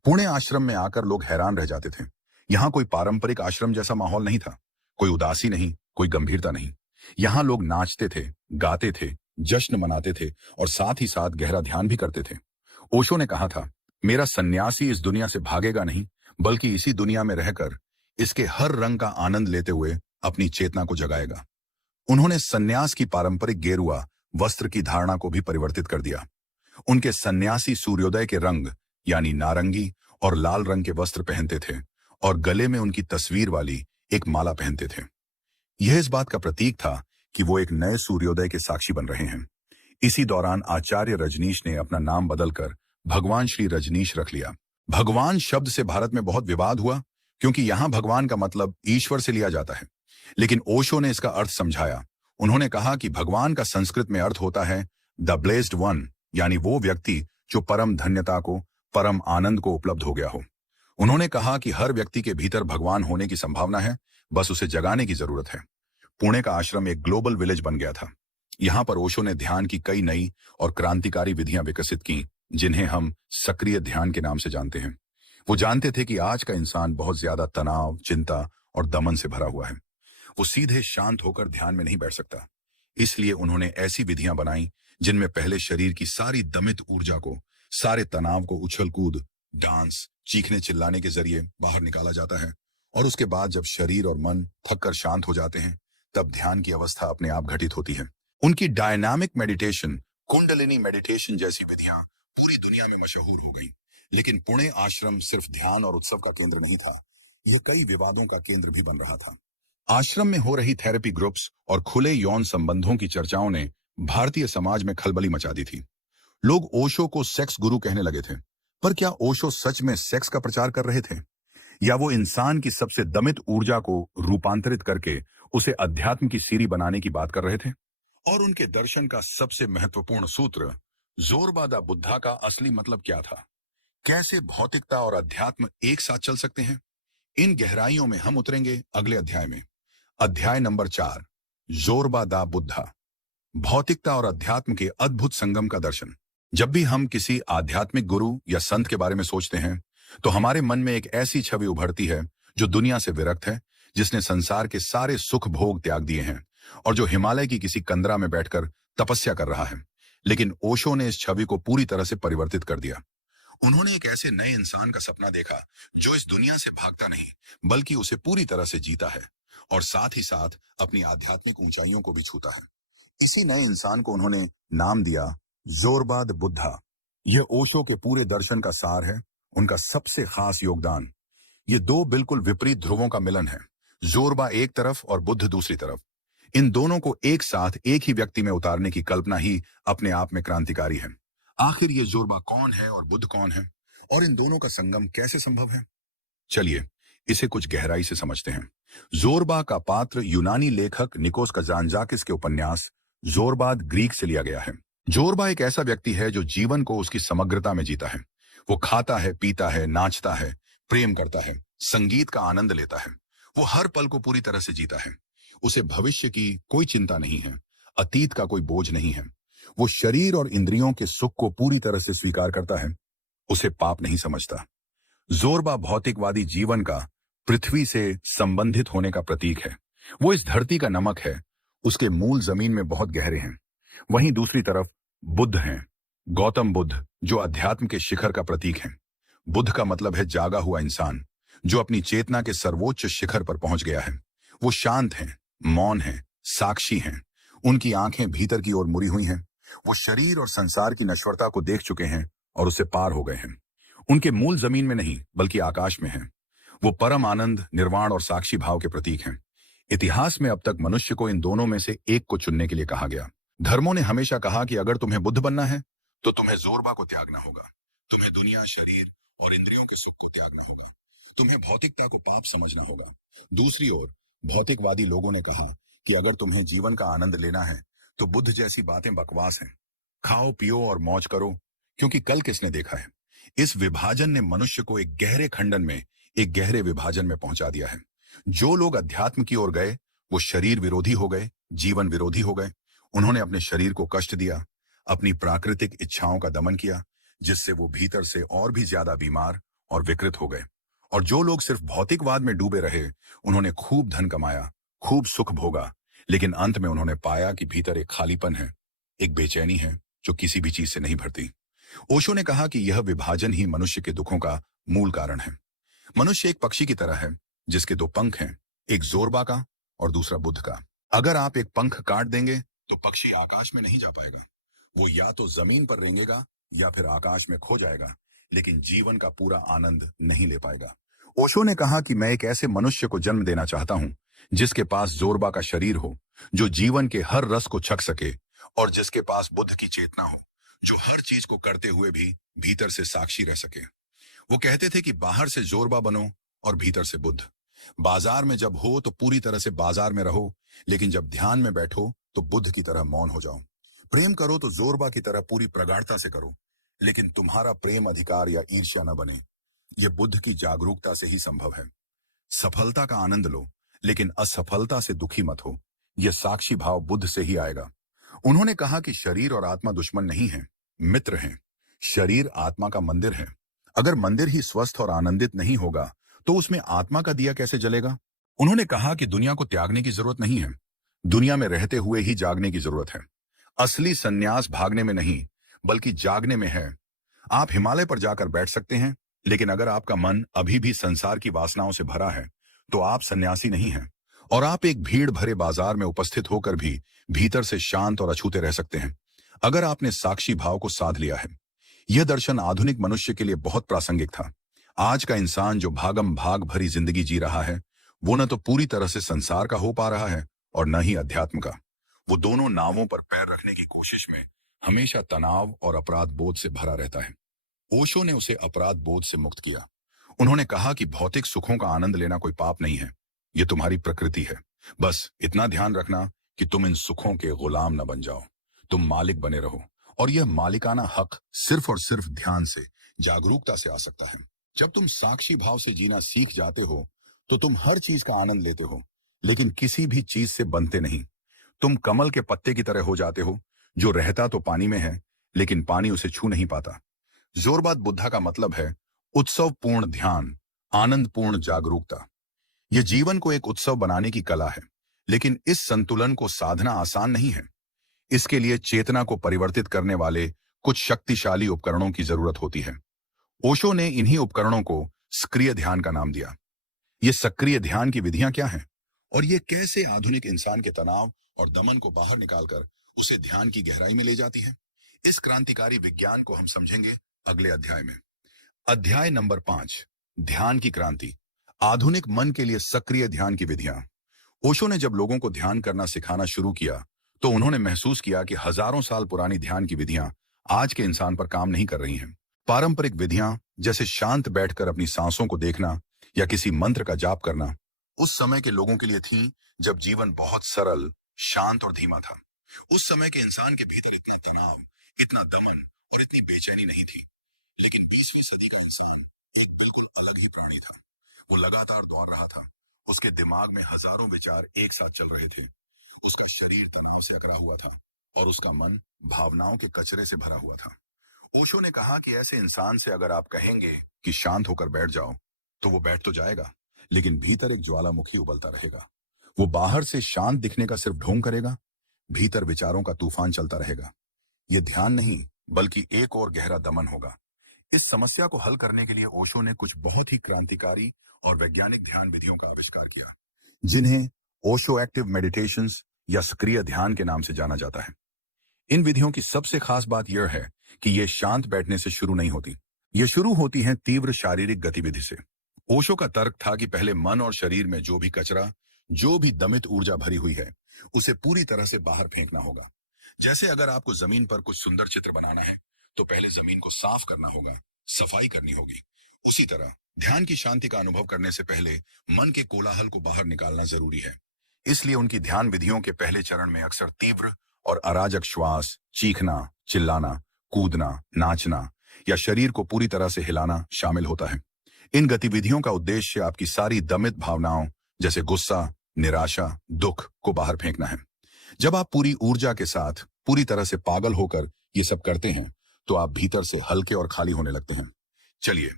पुणे आश्रम में आकर लोग हैरान रह जाते थे। यहां कोई पारंपरिक आश्रम जैसा माहौल नहीं था, कोई उदासी नहीं, कोई गंभीरता नहीं। यहां लोग नाचते थे, गाते थे, जश्न मनाते थे और साथ ही साथ गहरा ध्यान भी करते थे। ओशो ने कहा था, मेरा सन्यासी इस दुनिया से भागेगा नहीं, बल्कि इसी दुनिया में रहकर इसके हर रंग का आनंद लेते हुए अपनी चेतना को जगाएगा। उन्होंने सन्यास की पारंपरिक गेरुआ वस्त्र की धारणा को भी परिवर्तित कर दिया। उनके सन्यासी सूर्योदय के रंग यानी नारंगी और लाल रंग के वस्त्र पहनते थे और गले में उनकी तस्वीर वाली एक माला पहनते थे। यह इस बात का प्रतीक था कि वो एक नए सूर्योदय के साक्षी बन रहे हैं। इसी दौरान आचार्य रजनीश ने अपना नाम बदलकर भगवान श्री रजनीश रख लिया। भगवान शब्द से भारत में बहुत विवाद हुआ, क्योंकि यहां भगवान का मतलब ईश्वर से लिया जाता है। लेकिन ओशो ने इसका अर्थ समझाया। उन्होंने कहा कि भगवान का संस्कृत में अर्थ होता है द ब्लेस्ड वन, यानी वो व्यक्ति जो परम धन्यता को, परम आनंद को उपलब्ध हो गया हो। उन्होंने कहा कि हर व्यक्ति के भीतर भगवान होने की संभावना है, बस उसे जगाने की जरूरत है। पुणे का आश्रम एक ग्लोबल विलेज बन गया था। यहां पर ओशो ने ध्यान की कई नई और क्रांतिकारी विधियां विकसित की, जिन्हें हम सक्रिय ध्यान के नाम से जानते हैं। वो जानते थे कि आज का इंसान बहुत ज्यादा तनाव, चिंता और दमन से भरा हुआ है। वो सीधे शांत होकर ध्यान में नहीं बैठ सकता। इसलिए उन्होंने ऐसी विधियां बनाई जिनमें पहले शरीर की सारी दमित ऊर्जा को, सारे तनाव को उछल कूद, डांस, चीखने चिल्लाने के जरिए बाहर निकाला जाता है और उसके बाद जब शरीर और मन थक कर शांत हो जाते हैं, तब ध्यान की अवस्था अपने आप घटित होती है। उनकी डायनामिक मेडिटेशन, कुंडलिनी मेडिटेशन जैसी विधियां पूरी दुनिया में मशहूर हो गई। लेकिन पुणे आश्रम सिर्फ ध्यान और उत्सव का केंद्र नहीं था, यह कई विवादों का केंद्र भी बन रहा था। आश्रम में हो रही थेरेपी ग्रुप्स और खुले यौन संबंधों की चर्चाओं ने भारतीय समाज में खलबली मचा दी थी। लोग ओशो को सेक्स गुरु कहने लगे थे। पर क्या ओशो सच में सेक्स का प्रचार कर रहे थे, या वो इंसान की सबसे दमित ऊर्जा को रूपांतरित करके उसे अध्यात्म की सीढ़ी बनाने की बात कर रहे थे? और उनके दर्शन का सबसे महत्वपूर्ण सूत्र, जोरबादा बुद्धा का असली मतलब क्या था? कैसे भौतिकता और अध्यात्म एक साथ चल सकते हैं? इन गहराइयों में हम उतरेंगे अगले अध्याय में। अध्याय नंबर 4, जोरबादा बुद्धा, भौतिकता और अध्यात्म के अद्भुत संगम का दर्शन। जब भी हम किसी आध्यात्मिक गुरु या संत के बारे में सोचते हैं, तो हमारे मन में एक ऐसी छवि उभरती है जो दुनिया से विरक्त है, जिसने संसार के सारे सुख भोग त्याग दिए हैं और जो हिमालय की किसी कंदरा में बैठकर तपस्या कर रहा है। लेकिन ओशो ने इस छवि को पूरी तरह से परिवर्तित कर दिया। उन्होंने एक ऐसे नए इंसान का सपना देखा जो इस दुनिया से भागता नहीं, बल्कि उसे पूरी तरह से जीता है और साथ ही साथ अपनी आध्यात्मिक ऊंचाइयों को भी छूता है। इसी नए इंसान को उन्होंने नाम दिया जोरबाद बुद्धा। यह ओशो के पूरे दर्शन का सार है, उनका सबसे खास योगदान। ये दो बिल्कुल विपरीत ध्रुवों का मिलन है, जोरबा एक तरफ और बुद्ध दूसरी तरफ। इन दोनों को एक साथ एक ही व्यक्ति में उतारने की कल्पना ही अपने आप में क्रांतिकारी है। आखिर ये जोरबा कौन है और बुद्ध कौन है, और इन दोनों का संगम कैसे संभव है? चलिए इसे कुछ गहराई से समझते हैं। जोरबा का पात्र यूनानी लेखक निकोस कजानजाकिस के उपन्यास जोरबाद ग्रीक से लिया गया है। जोरबा एक ऐसा व्यक्ति है जो जीवन को उसकी समग्रता में जीता है। वो खाता है, पीता है, नाचता है, प्रेम करता है, संगीत का आनंद लेता है। वो हर पल को पूरी तरह से जीता है। उसे भविष्य की कोई चिंता नहीं है, अतीत का कोई बोझ नहीं है। वो शरीर और इंद्रियों के सुख को पूरी तरह से स्वीकार करता है, उसे पाप नहीं समझता। जोरबा भौतिकवादी जीवन का पृथ्वी से संबंधित होने का प्रतीक है। वो इस धरती का नमक है, उसके मूल जमीन में बहुत गहरे हैं। वहीं दूसरी तरफ बुद्ध हैं, गौतम बुद्ध जो अध्यात्म के शिखर का प्रतीक हैं। बुद्ध का मतलब है जागा हुआ इंसान, जो अपनी चेतना के सर्वोच्च शिखर पर पहुंच गया है। वो शांत हैं, मौन हैं, साक्षी हैं। उनकी आंखें भीतर की ओर मुड़ी हुई हैं। वो शरीर और संसार की नश्वरता को देख चुके हैं और उससे पार हो गए हैं। उनके मूल जमीन में नहीं बल्कि आकाश में हैं। वो परम आनंद, निर्वाण और साक्षी भाव के प्रतीक हैं। इतिहास में अब तक मनुष्य को इन दोनों में से एक को चुनने के लिए कहा गया। धर्मों ने हमेशा कहा कि अगर तुम्हें बुद्ध बनना है तो तुम्हें जोरबा को त्यागना होगा। तुम्हें दुनिया, शरीर और इंद्रियों के सुख को त्यागना होगा। तुम्हें भौतिकता को पाप समझना होगा। दूसरी ओर भौतिकवादी लोगों ने कहा कि अगर तुम्हें जीवन का आनंद लेना है तो बुद्ध जैसी बातें बकवास हैं। खाओ पियो और मौज करो, क्योंकि कल किसने देखा है। इस विभाजन ने मनुष्य को एक गहरे खंडन में, एक गहरे विभाजन में पहुंचा दिया है। जो लोग अध्यात्म की ओर गए वो शरीर विरोधी हो गए, जीवन विरोधी हो गए। उन्होंने अपने शरीर को कष्ट दिया, अपनी प्राकृतिक इच्छाओं का दमन किया, जिससे वो भीतर से और भी ज्यादा बीमार और विकृत हो गए। और जो लोग सिर्फ भौतिकवाद में डूबे रहे, उन्होंने खूब धन कमाया, खूब सुख भोगा, लेकिन अंत में उन्होंने पाया कि भीतर एक खालीपन है, एक बेचैनी है जो किसी भी चीज से नहीं भरती। ओशो ने कहा कि यह विभाजन ही मनुष्य के दुखों का मूल कारण है। मनुष्य एक पक्षी की तरह है जिसके दो पंख हैं, एक जोरबा का और दूसरा बुद्ध का। अगर आप एक पंख काट देंगे तो पक्षी आकाश में नहीं जा पाएगा। वो या तो जमीन पर रेंगेगा या फिर आकाश में खो जाएगा, लेकिन जीवन का पूरा आनंद नहीं ले पाएगा। ओशो ने कहा कि मैं एक ऐसे मनुष्य को जन्म देना चाहता हूं जिसके पास जोरबा का शरीर हो, जो जीवन के हर रस को छक सके, और जिसके पास बुद्ध की चेतना हो, जो हर चीज को करते हुए भी भीतर से साक्षी रह सके। वो कहते थे कि बाहर से जोरबा बनो और भीतर से बुद्ध। बाजार में जब हो तो पूरी तरह से बाजार में रहो, लेकिन जब ध्यान में बैठो तो बुद्ध की तरह मौन हो जाओ। प्रेम करो तो जोरबा की तरह पूरी प्रगाढ़ता से करो, लेकिन तुम्हारा प्रेम अधिकार या ईर्ष्या न बने। यह बुद्ध की जागरूकता से ही संभव है। सफलता का आनंद लो, लेकिन असफलता से दुखी मत हो। यह साक्षी भाव बुद्ध से ही आएगा। उन्होंने कहा कि शरीर और आत्मा दुश्मन नहीं है, मित्र हैं। शरीर आत्मा का मंदिर है। अगर मंदिर ही स्वस्थ और आनंदित नहीं होगा तो उसमें आत्मा का दिया कैसे जलेगा। उन्होंने कहा कि दुनिया को त्यागने की जरूरत नहीं है, दुनिया में रहते हुए ही जागने की जरूरत है। असली सन्यास भागने में नहीं बल्कि जागने में है। आप हिमालय पर जाकर बैठ सकते हैं, लेकिन अगर आपका मन अभी भी संसार की वासनाओं से भरा है तो आप सन्यासी नहीं हैं। और आप एक भीड़ भरे बाजार में उपस्थित होकर भी भीतर से शांत और अछूते रह सकते हैं, अगर आपने साक्षी भाव को साध लिया है। यह दर्शन आधुनिक मनुष्य के लिए बहुत प्रासंगिक था। आज का इंसान जो भागम भाग भरी जिंदगी जी रहा है, वो न तो पूरी तरह से संसार का हो पा रहा है और न ही अध्यात्म का। वो दोनों नावों पर पैर रखने की कोशिश में हमेशा तनाव और अपराध बोध से भरा रहता है। ओशो ने उसे अपराध बोध से मुक्त किया। उन्होंने कहा कि भौतिक सुखों का आनंद लेना कोई पाप नहीं है, ये तुम्हारी प्रकृति है। बस इतना ध्यान रखना कि तुम इन सुखों के गुलाम न बन जाओ, तुम मालिक बने रहो। और यह मालिकाना हक सिर्फ और सिर्फ ध्यान से, जागरूकता से आ सकता है। जब तुम साक्षी भाव से जीना सीख जाते हो तो तुम हर चीज का आनंद लेते हो, लेकिन किसी भी चीज से बनते नहीं। तुम कमल के पत्ते की तरह हो जाते हो, जो रहता तो पानी में है लेकिन पानी उसे छू नहीं पाता। जोरबाद बुद्धा का मतलब है उत्सव पूर्ण ध्यान, आनंद पूर्ण जागरूकता। यह जीवन को एक उत्सव बनाने की कला है, लेकिन इस संतुलन को साधना आसान नहीं है। इसके लिए चेतना को परिवर्तित करने वाले कुछ शक्तिशाली उपकरणों की जरूरत होती है। ओशो ने इन्हीं उपकरणों को सक्रिय ध्यान का नाम दिया। ये सक्रिय ध्यान की विधियां क्या हैं और ये कैसे आधुनिक इंसान के तनाव और दमन को बाहर निकालकर उसे ध्यान की गहराई में ले जाती है। इस क्रांतिकारी विज्ञान को हम समझेंगे अगले अध्याय में। अध्याय नंबर 5, ध्यान की क्रांति, आधुनिक मन के लिए सक्रिय ध्यान की विधियां। ओशो ने जब लोगों को ध्यान करना सिखाना शुरू किया तो उन्होंने महसूस किया कि हजारों साल पुरानी ध्यान की विधियां आज के इंसान पर काम नहीं कर रही हैं। पारंपरिक विधियां जैसे शांत बैठकर अपनी सांसों को देखना या किसी मंत्र का जाप करना उस समय के लोगों के लिए थी जब जीवन बहुत सरल, शांत और धीमा था। उस समय के इंसान के भीतर इतना तनाव, इतना दमन और इतनी बेचैनी नहीं थी। लेकिन 20वीं सदी का इंसान एक बिल्कुल अलग ही प्राणी था। वो लगातार दौड़ रहा था। उसके दिमाग में हजारों विचार एक साथ चल रहे थे। उसका शरीर तनाव से अकड़ा हुआ था और उसका मन भावनाओं के कचरे से भरा हुआ था। ओशो ने कहा कि ऐसे इंसान से अगर आप कहेंगे कि शांत होकर बैठ जाओ तो वो बैठ तो जाएगा, लेकिन भीतर एक ज्वालामुखी उबलता रहेगा। वो बाहर से शांत दिखने का सिर्फ ढोंग करेगा, भीतर विचारों का तूफान चलता रहेगा। ये ध्यान नहीं बल्कि एक और गहरा दमन होगा। इस समस्या को हल करने के लिए ओशो ने कुछ बहुत ही क्रांतिकारी और वैज्ञानिक ध्यान विधियों का आविष्कार किया, जिन्हें ओशो एक्टिव मेडिटेशंस या सक्रिय ध्यान के नाम से जाना जाता है। इन विधियों की सबसे खास बात यह है कि ये शांत बैठने से शुरू नहीं होती। ये शुरू होती हैं तीव्र शारीरिक गतिविधि से। ओशो का तर्क था कि पहले मन और शरीर में जो भी कचरा, जो भी दमित ऊर्जा भरी हुई है, उसे पूरी तरह से बाहर फेंकना होगा। जैसे अगर आपको जमीन पर कुछ सुंदर चित्र बनाना है, तो पहले जमीन को साफ करना होगा, सफाई करनी होगी। उसी तरह ध्यान की शांति का अनुभव करने से पहले मन के कोलाहल को बाहर निकालना जरूरी है। इसलिए उनकी ध्यान विधियों के पहले चरण में अक्सर तीव्र और अराजक श्वास, चीखना, चिल्लाना, कूदना, नाचना या शरीर को पूरी तरह से हिलाना शामिल होता है। इन गतिविधियों का उद्देश्य आपकी सारी दमित भावनाओं जैसे गुस्सा, निराशा, दुख को बाहर फेंकना है। जब आप पूरी ऊर्जा के साथ पूरी तरह से पागल होकर ये सब करते हैं, तो आप भीतर से हल्के और खाली होने लगते हैं। चलिए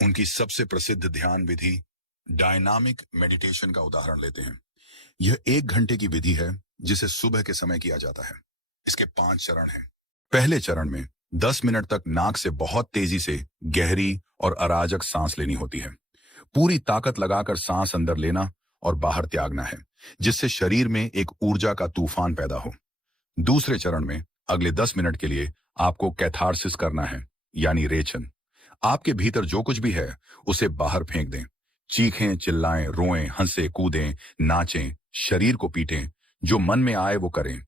उनकी सबसे प्रसिद्ध ध्यान विधि डायनामिक मेडिटेशन का उदाहरण लेते हैं। यह 1 घंटे की विधि है जिसे सुबह के समय किया जाता है। इसके 5 चरण हैं। पहले चरण में 10 मिनट तक नाक से बहुत तेजी से गहरी और अराजक सांस लेनी होती है। पूरी ताकत लगाकर सांस अंदर लेना और बाहर त्यागना है, जिससे शरीर में एक ऊर्जा का तूफान पैदा हो। दूसरे चरण में अगले 10 मिनट के लिए आपको कैथारसिस करना है, यानी रेचन। आपके भीतर जो कुछ भी है उसे बाहर फेंक दें। चीखें, चिल्लाएं, रोएं, हंसे, कूदें, नाचें, शरीर को पीटें, जो मन में आए वो करें।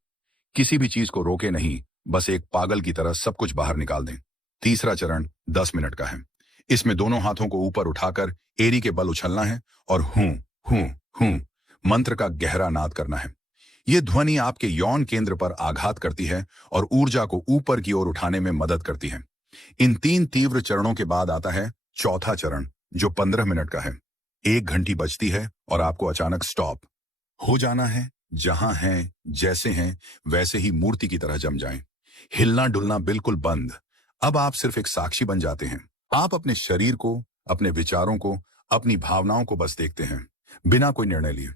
किसी भी चीज को रोके नहीं, बस एक पागल की तरह सब कुछ बाहर निकाल दें। तीसरा चरण 10 मिनट का है। इसमें दोनों हाथों को ऊपर उठाकर एड़ी के बल उछलना है और हूं हूं हूं मंत्र का गहरा नाद करना है। यह ध्वनि आपके यौन केंद्र पर आघात करती है और ऊर्जा को ऊपर की ओर उठाने में मदद करती है। इन 3 तीव्र चरणों के बाद आता है चौथा चरण, जो 15 मिनट का है। 1 घंटी बजती है और आपको अचानक स्टॉप हो जाना है। जहां हैं, जैसे हैं, वैसे ही मूर्ति की तरह जम जाएं। हिलना डुलना बिल्कुल बंद। अब आप सिर्फ एक साक्षी बन जाते हैं। आप अपने शरीर को, अपने विचारों को, अपनी भावनाओं को बस देखते हैं, बिना कोई निर्णय लिए।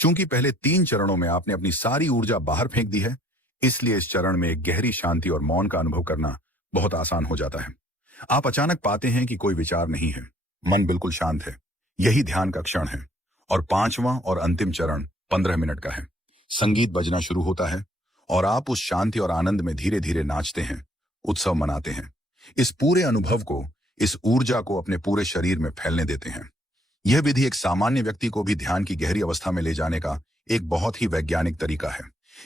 चूंकि पहले 3 चरणों में आपने अपनी सारी ऊर्जा बाहर फेंक दी है, इसलिए इस चरण में एक गहरी शांति और मौन का अनुभव करना बहुत आसान हो जाता है। आप अचानक पाते हैं कि कोई विचार नहीं है, मन बिल्कुल शांत है। यही ध्यान का क्षण है। और 5वां और अंतिम चरण 15 मिनट का है। संगीत बजना शुरू होता है और आप उस शांति और आनंद में धीरे धीरे नाचते हैं, उत्सव मनाते हैं। इस पूरे अनुभव को, इस ऊर्जा को अपने पूरे शरीर में फैलने देते हैं। यह विधि एक सामान्य व्यक्ति को भी ध्यान की गहरी अवस्था में ले जाने का एक बहुत ही वैज्ञानिक तरीका है।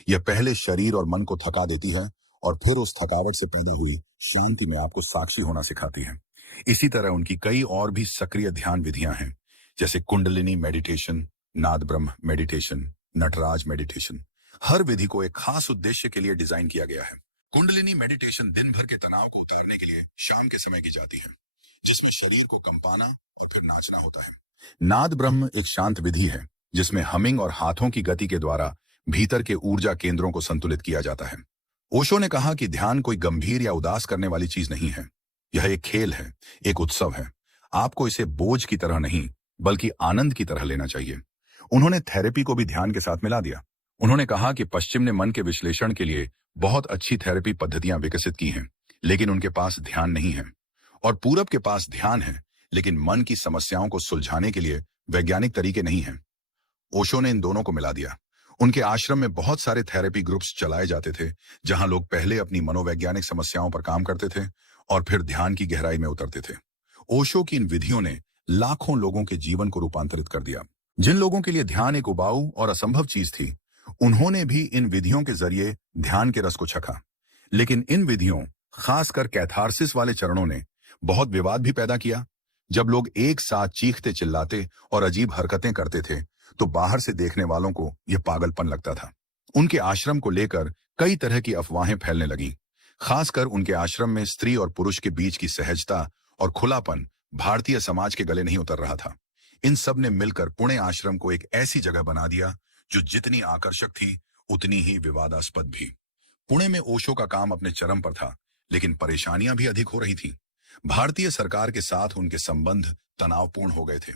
यह पहले शरीर और मन को थका देती है और फिर उस थकावट से पैदा हुई शांति में आपको साक्षी होना सिखाती है। इसी तरह उनकी कई और भी सक्रिय ध्यान विधियां हैं, जैसे कुंडलिनी मेडिटेशन, नाद ब्रह्म मेडिटेशन, नटराज मेडिटेशन। हर विधि को एक खास उद्देश्य के लिए डिजाइन किया गया है। कुंडलिनी मेडिटेशन दिन भर के तनाव को उतारने के लिए शाम के समय की जाती है, जिसमें शरीर को कंपाना और फिर नाचना होता है। नाद ब्रह्म एक शांत विधि है जिसमें हमिंग और हाथों की गति के द्वारा भीतर के ऊर्जा केंद्रों को संतुलित किया जाता है। ओशो ने कहा कि ध्यान कोई गंभीर या उदास करने वाली चीज नहीं है। यह एक खेल है, एक उत्सव है। आपको इसे बोझ की तरह नहीं, बल्कि आनंद की तरह लेना चाहिए। उन्होंने थेरेपी को भी ध्यान के साथ मिला दिया। उन्होंने कहा कि पश्चिम ने मन के विश्लेषण के लिए बहुत अच्छी थेरेपी पद्धतियां विकसित की हैं, लेकिन उनके पास ध्यान नहीं है। और पूरब के पास ध्यान है, लेकिन मन की समस्याओं को सुलझाने के लिए वैज्ञानिक तरीके नहीं हैं। ओशो ने इन दोनों को मिला दिया। उनके आश्रम में बहुत सारे थेरेपी ग्रुप्स चलाए जाते थे, जहां लोग पहले अपनी मनोवैज्ञानिक समस्याओं पर काम करते थे और फिर ध्यान की गहराई में उतरते थे। ओशो की इन विधियों ने लाखों लोगों के जीवन को रूपांतरित कर दिया। जिन लोगों के लिए ध्यान एक उबाऊ और असंभव चीज थी, उन्होंने भी इन विधियों के जरिए ध्यान के रस को चखा। लेकिन इन विधियों, खासकर कैथारसिस वाले चरणों ने बहुत विवाद भी पैदा किया। जब लोग एक साथ चीखते चिल्लाते और अजीब हरकतें करते थे, तो बाहर से देखने वालों को यह पागलपन लगता था। उनके आश्रम को लेकर कई तरह की अफवाहें फैलने लगीं। खासकर उनके आश्रम में स्त्री और पुरुष के बीच की सहजता और खुलापन भारतीय समाज के गले नहीं उतर रहा था। इन सब ने मिलकर पुणे आश्रम को एक ऐसी जगह बना दिया जो जितनी आकर्षक थी, उतनी ही विवादास्पद भी। पुणे में ओशो का काम अपने चरम पर था, लेकिन परेशानियां भी अधिक हो रही थीं। भारतीय सरकार के साथ उनके संबंध तनावपूर्ण हो गए थे।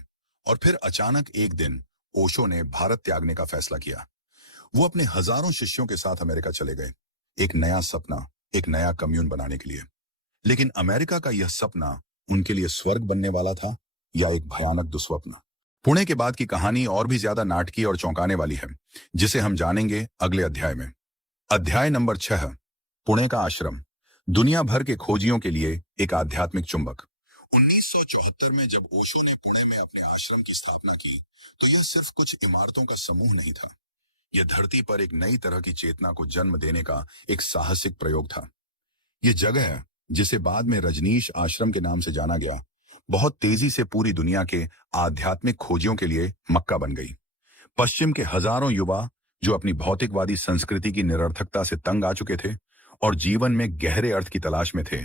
और फिर अचानक एक दिन ओशो ने भारत त्यागने का फैसला किया। वो अपने हजारों शिष्यों के साथ अमेरिका चले गए। एक नया सपना, एक नया कम्यून बनाने के लिए। लेकिन अमेरिका का यह सपना उनके लिए स्वर्ग बनने वाला था या एक भयानक दुस्वप्न। पुणे के बाद की कहानी और भी ज्यादा नाटकीय और चौंकाने वाली है, जिसे हम जानेंगे अगले अध्याय में। अध्याय नंबर 6, पुणे का आश्रम, दुनिया भर के खोजियों के लिए एक आध्यात्मिक चुंबक। 1974 में जब ओशो ने पुणे में अपने आश्रम की स्थापना की, तो यह सिर्फ कुछ इमारतों का समूह नहीं था। यह धरती पर एक नई तरह की चेतना को जन्म देने का एक साहसिक प्रयोग था। यह जगह, जिसे बाद में रजनीश आश्रम के नाम से जाना गया, बहुत तेजी से पूरी दुनिया के आध्यात्मिक खोजियों के लिए मक्का बन गई। पश्चिम के हजारों युवा जो अपनी भौतिकवादी संस्कृति की निरर्थकता से तंग आ चुके थे और जीवन में गहरे अर्थ की तलाश में थे,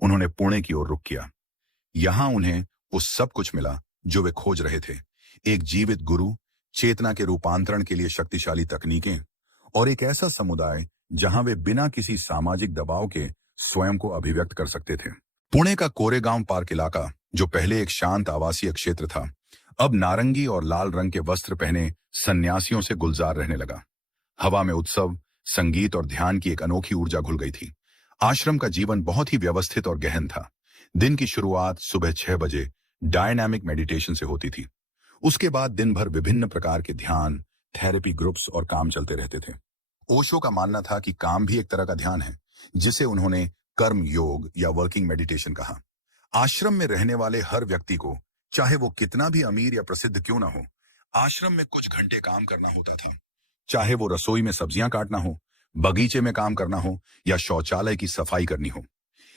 उन्होंने पुणे की ओर रुख किया। यहां उन्हें वो सब कुछ मिला जो वे खोज रहे थे, एक जीवित गुरु, चेतना के रूपांतरण के लिए शक्तिशाली तकनीकें और एक ऐसा समुदाय जहां वे बिना किसी सामाजिक दबाव के स्वयं को अभिव्यक्त कर सकते थे। पुणे का कोरेगांव पार्क इलाका, जो पहले एक शांत आवासीय क्षेत्र था, अब नारंगी और लाल रंग के वस्त्र पहने सन्यासियों से गुलजार रहने लगा। हवा में उत्सव, संगीत और ध्यान की एक अनोखी ऊर्जा घुल गई थी। आश्रम का जीवन बहुत ही व्यवस्थित और गहन था। दिन की शुरुआत सुबह 6 बजे डायनामिक मेडिटेशन से होती थी। उसके बाद दिन भर विभिन्न प्रकार के ध्यान, थेरेपी ग्रुप्स और काम चलते रहते थे। ओशो का मानना था कि काम भी एक तरह का ध्यान है, जिसे उन्होंने कर्म योग या वर्किंग मेडिटेशन कहा। आश्रम में रहने वाले हर व्यक्ति को, चाहे वो कितना भी अमीर या प्रसिद्ध क्यों ना हो, आश्रम में कुछ घंटे काम करना होता था। चाहे वो रसोई में सब्जियां काटना हो, बगीचे में काम करना हो या शौचालय की सफाई करनी हो।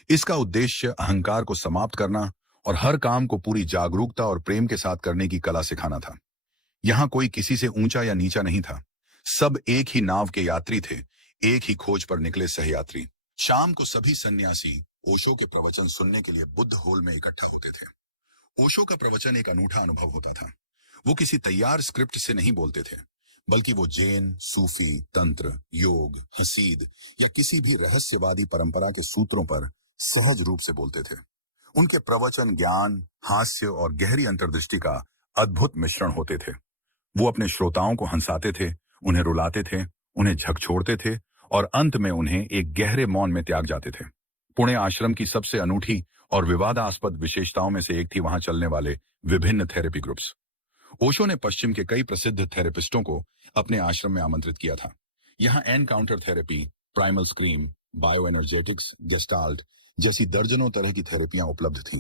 इसका उद्देश्य अहंकार को समाप्त करना और हर काम को पूरी जागरूकता और प्रेम के साथ करने की कला सिखाना था। यहाँ कोई किसी से ऊंचा या नीचा नहीं था। सब एक ही नाव के यात्री थे, एक ही खोज पर निकले सहयात्री। शाम को सभी सन्यासी ओशो के प्रवचन सुनने के लिए बुद्ध हॉल में इकट्ठा होते थे। ओशो का प्रवचन एक अनूठा अनुभव होता था। वो किसी तैयार स्क्रिप्ट से नहीं बोलते थे, बल्कि वो जैन, सूफी, तंत्र, योग, हसीद या किसी भी रहस्यवादी परंपरा के सूत्रों पर सहज रूप से बोलते थे। उनके प्रवचन ज्ञान, हास्य और गहरी अंतर्दृष्टि का अद्भुत मिश्रण होते थे। वो अपने श्रोताओं को हंसाते थे, उन्हें रुलाते थे, उन्हें झकझोरते थे और अंत में उन्हें एक गहरे मौन में त्याग जाते थे। पुणे आश्रम की सबसे अनूठी और विवादास्पद विशेषताओं में से एक थी वहां चलने वाले विभिन्न थेरेपी ग्रुप्स। ओशो ने पश्चिम के कई प्रसिद्ध थेरेपिस्टों को अपने आश्रम में आमंत्रित किया था। यहाँ encounter therapy, primal scream, bio energetics, gestalt जैसी दर्जनों तरह की थेरेपियां उपलब्ध थीं।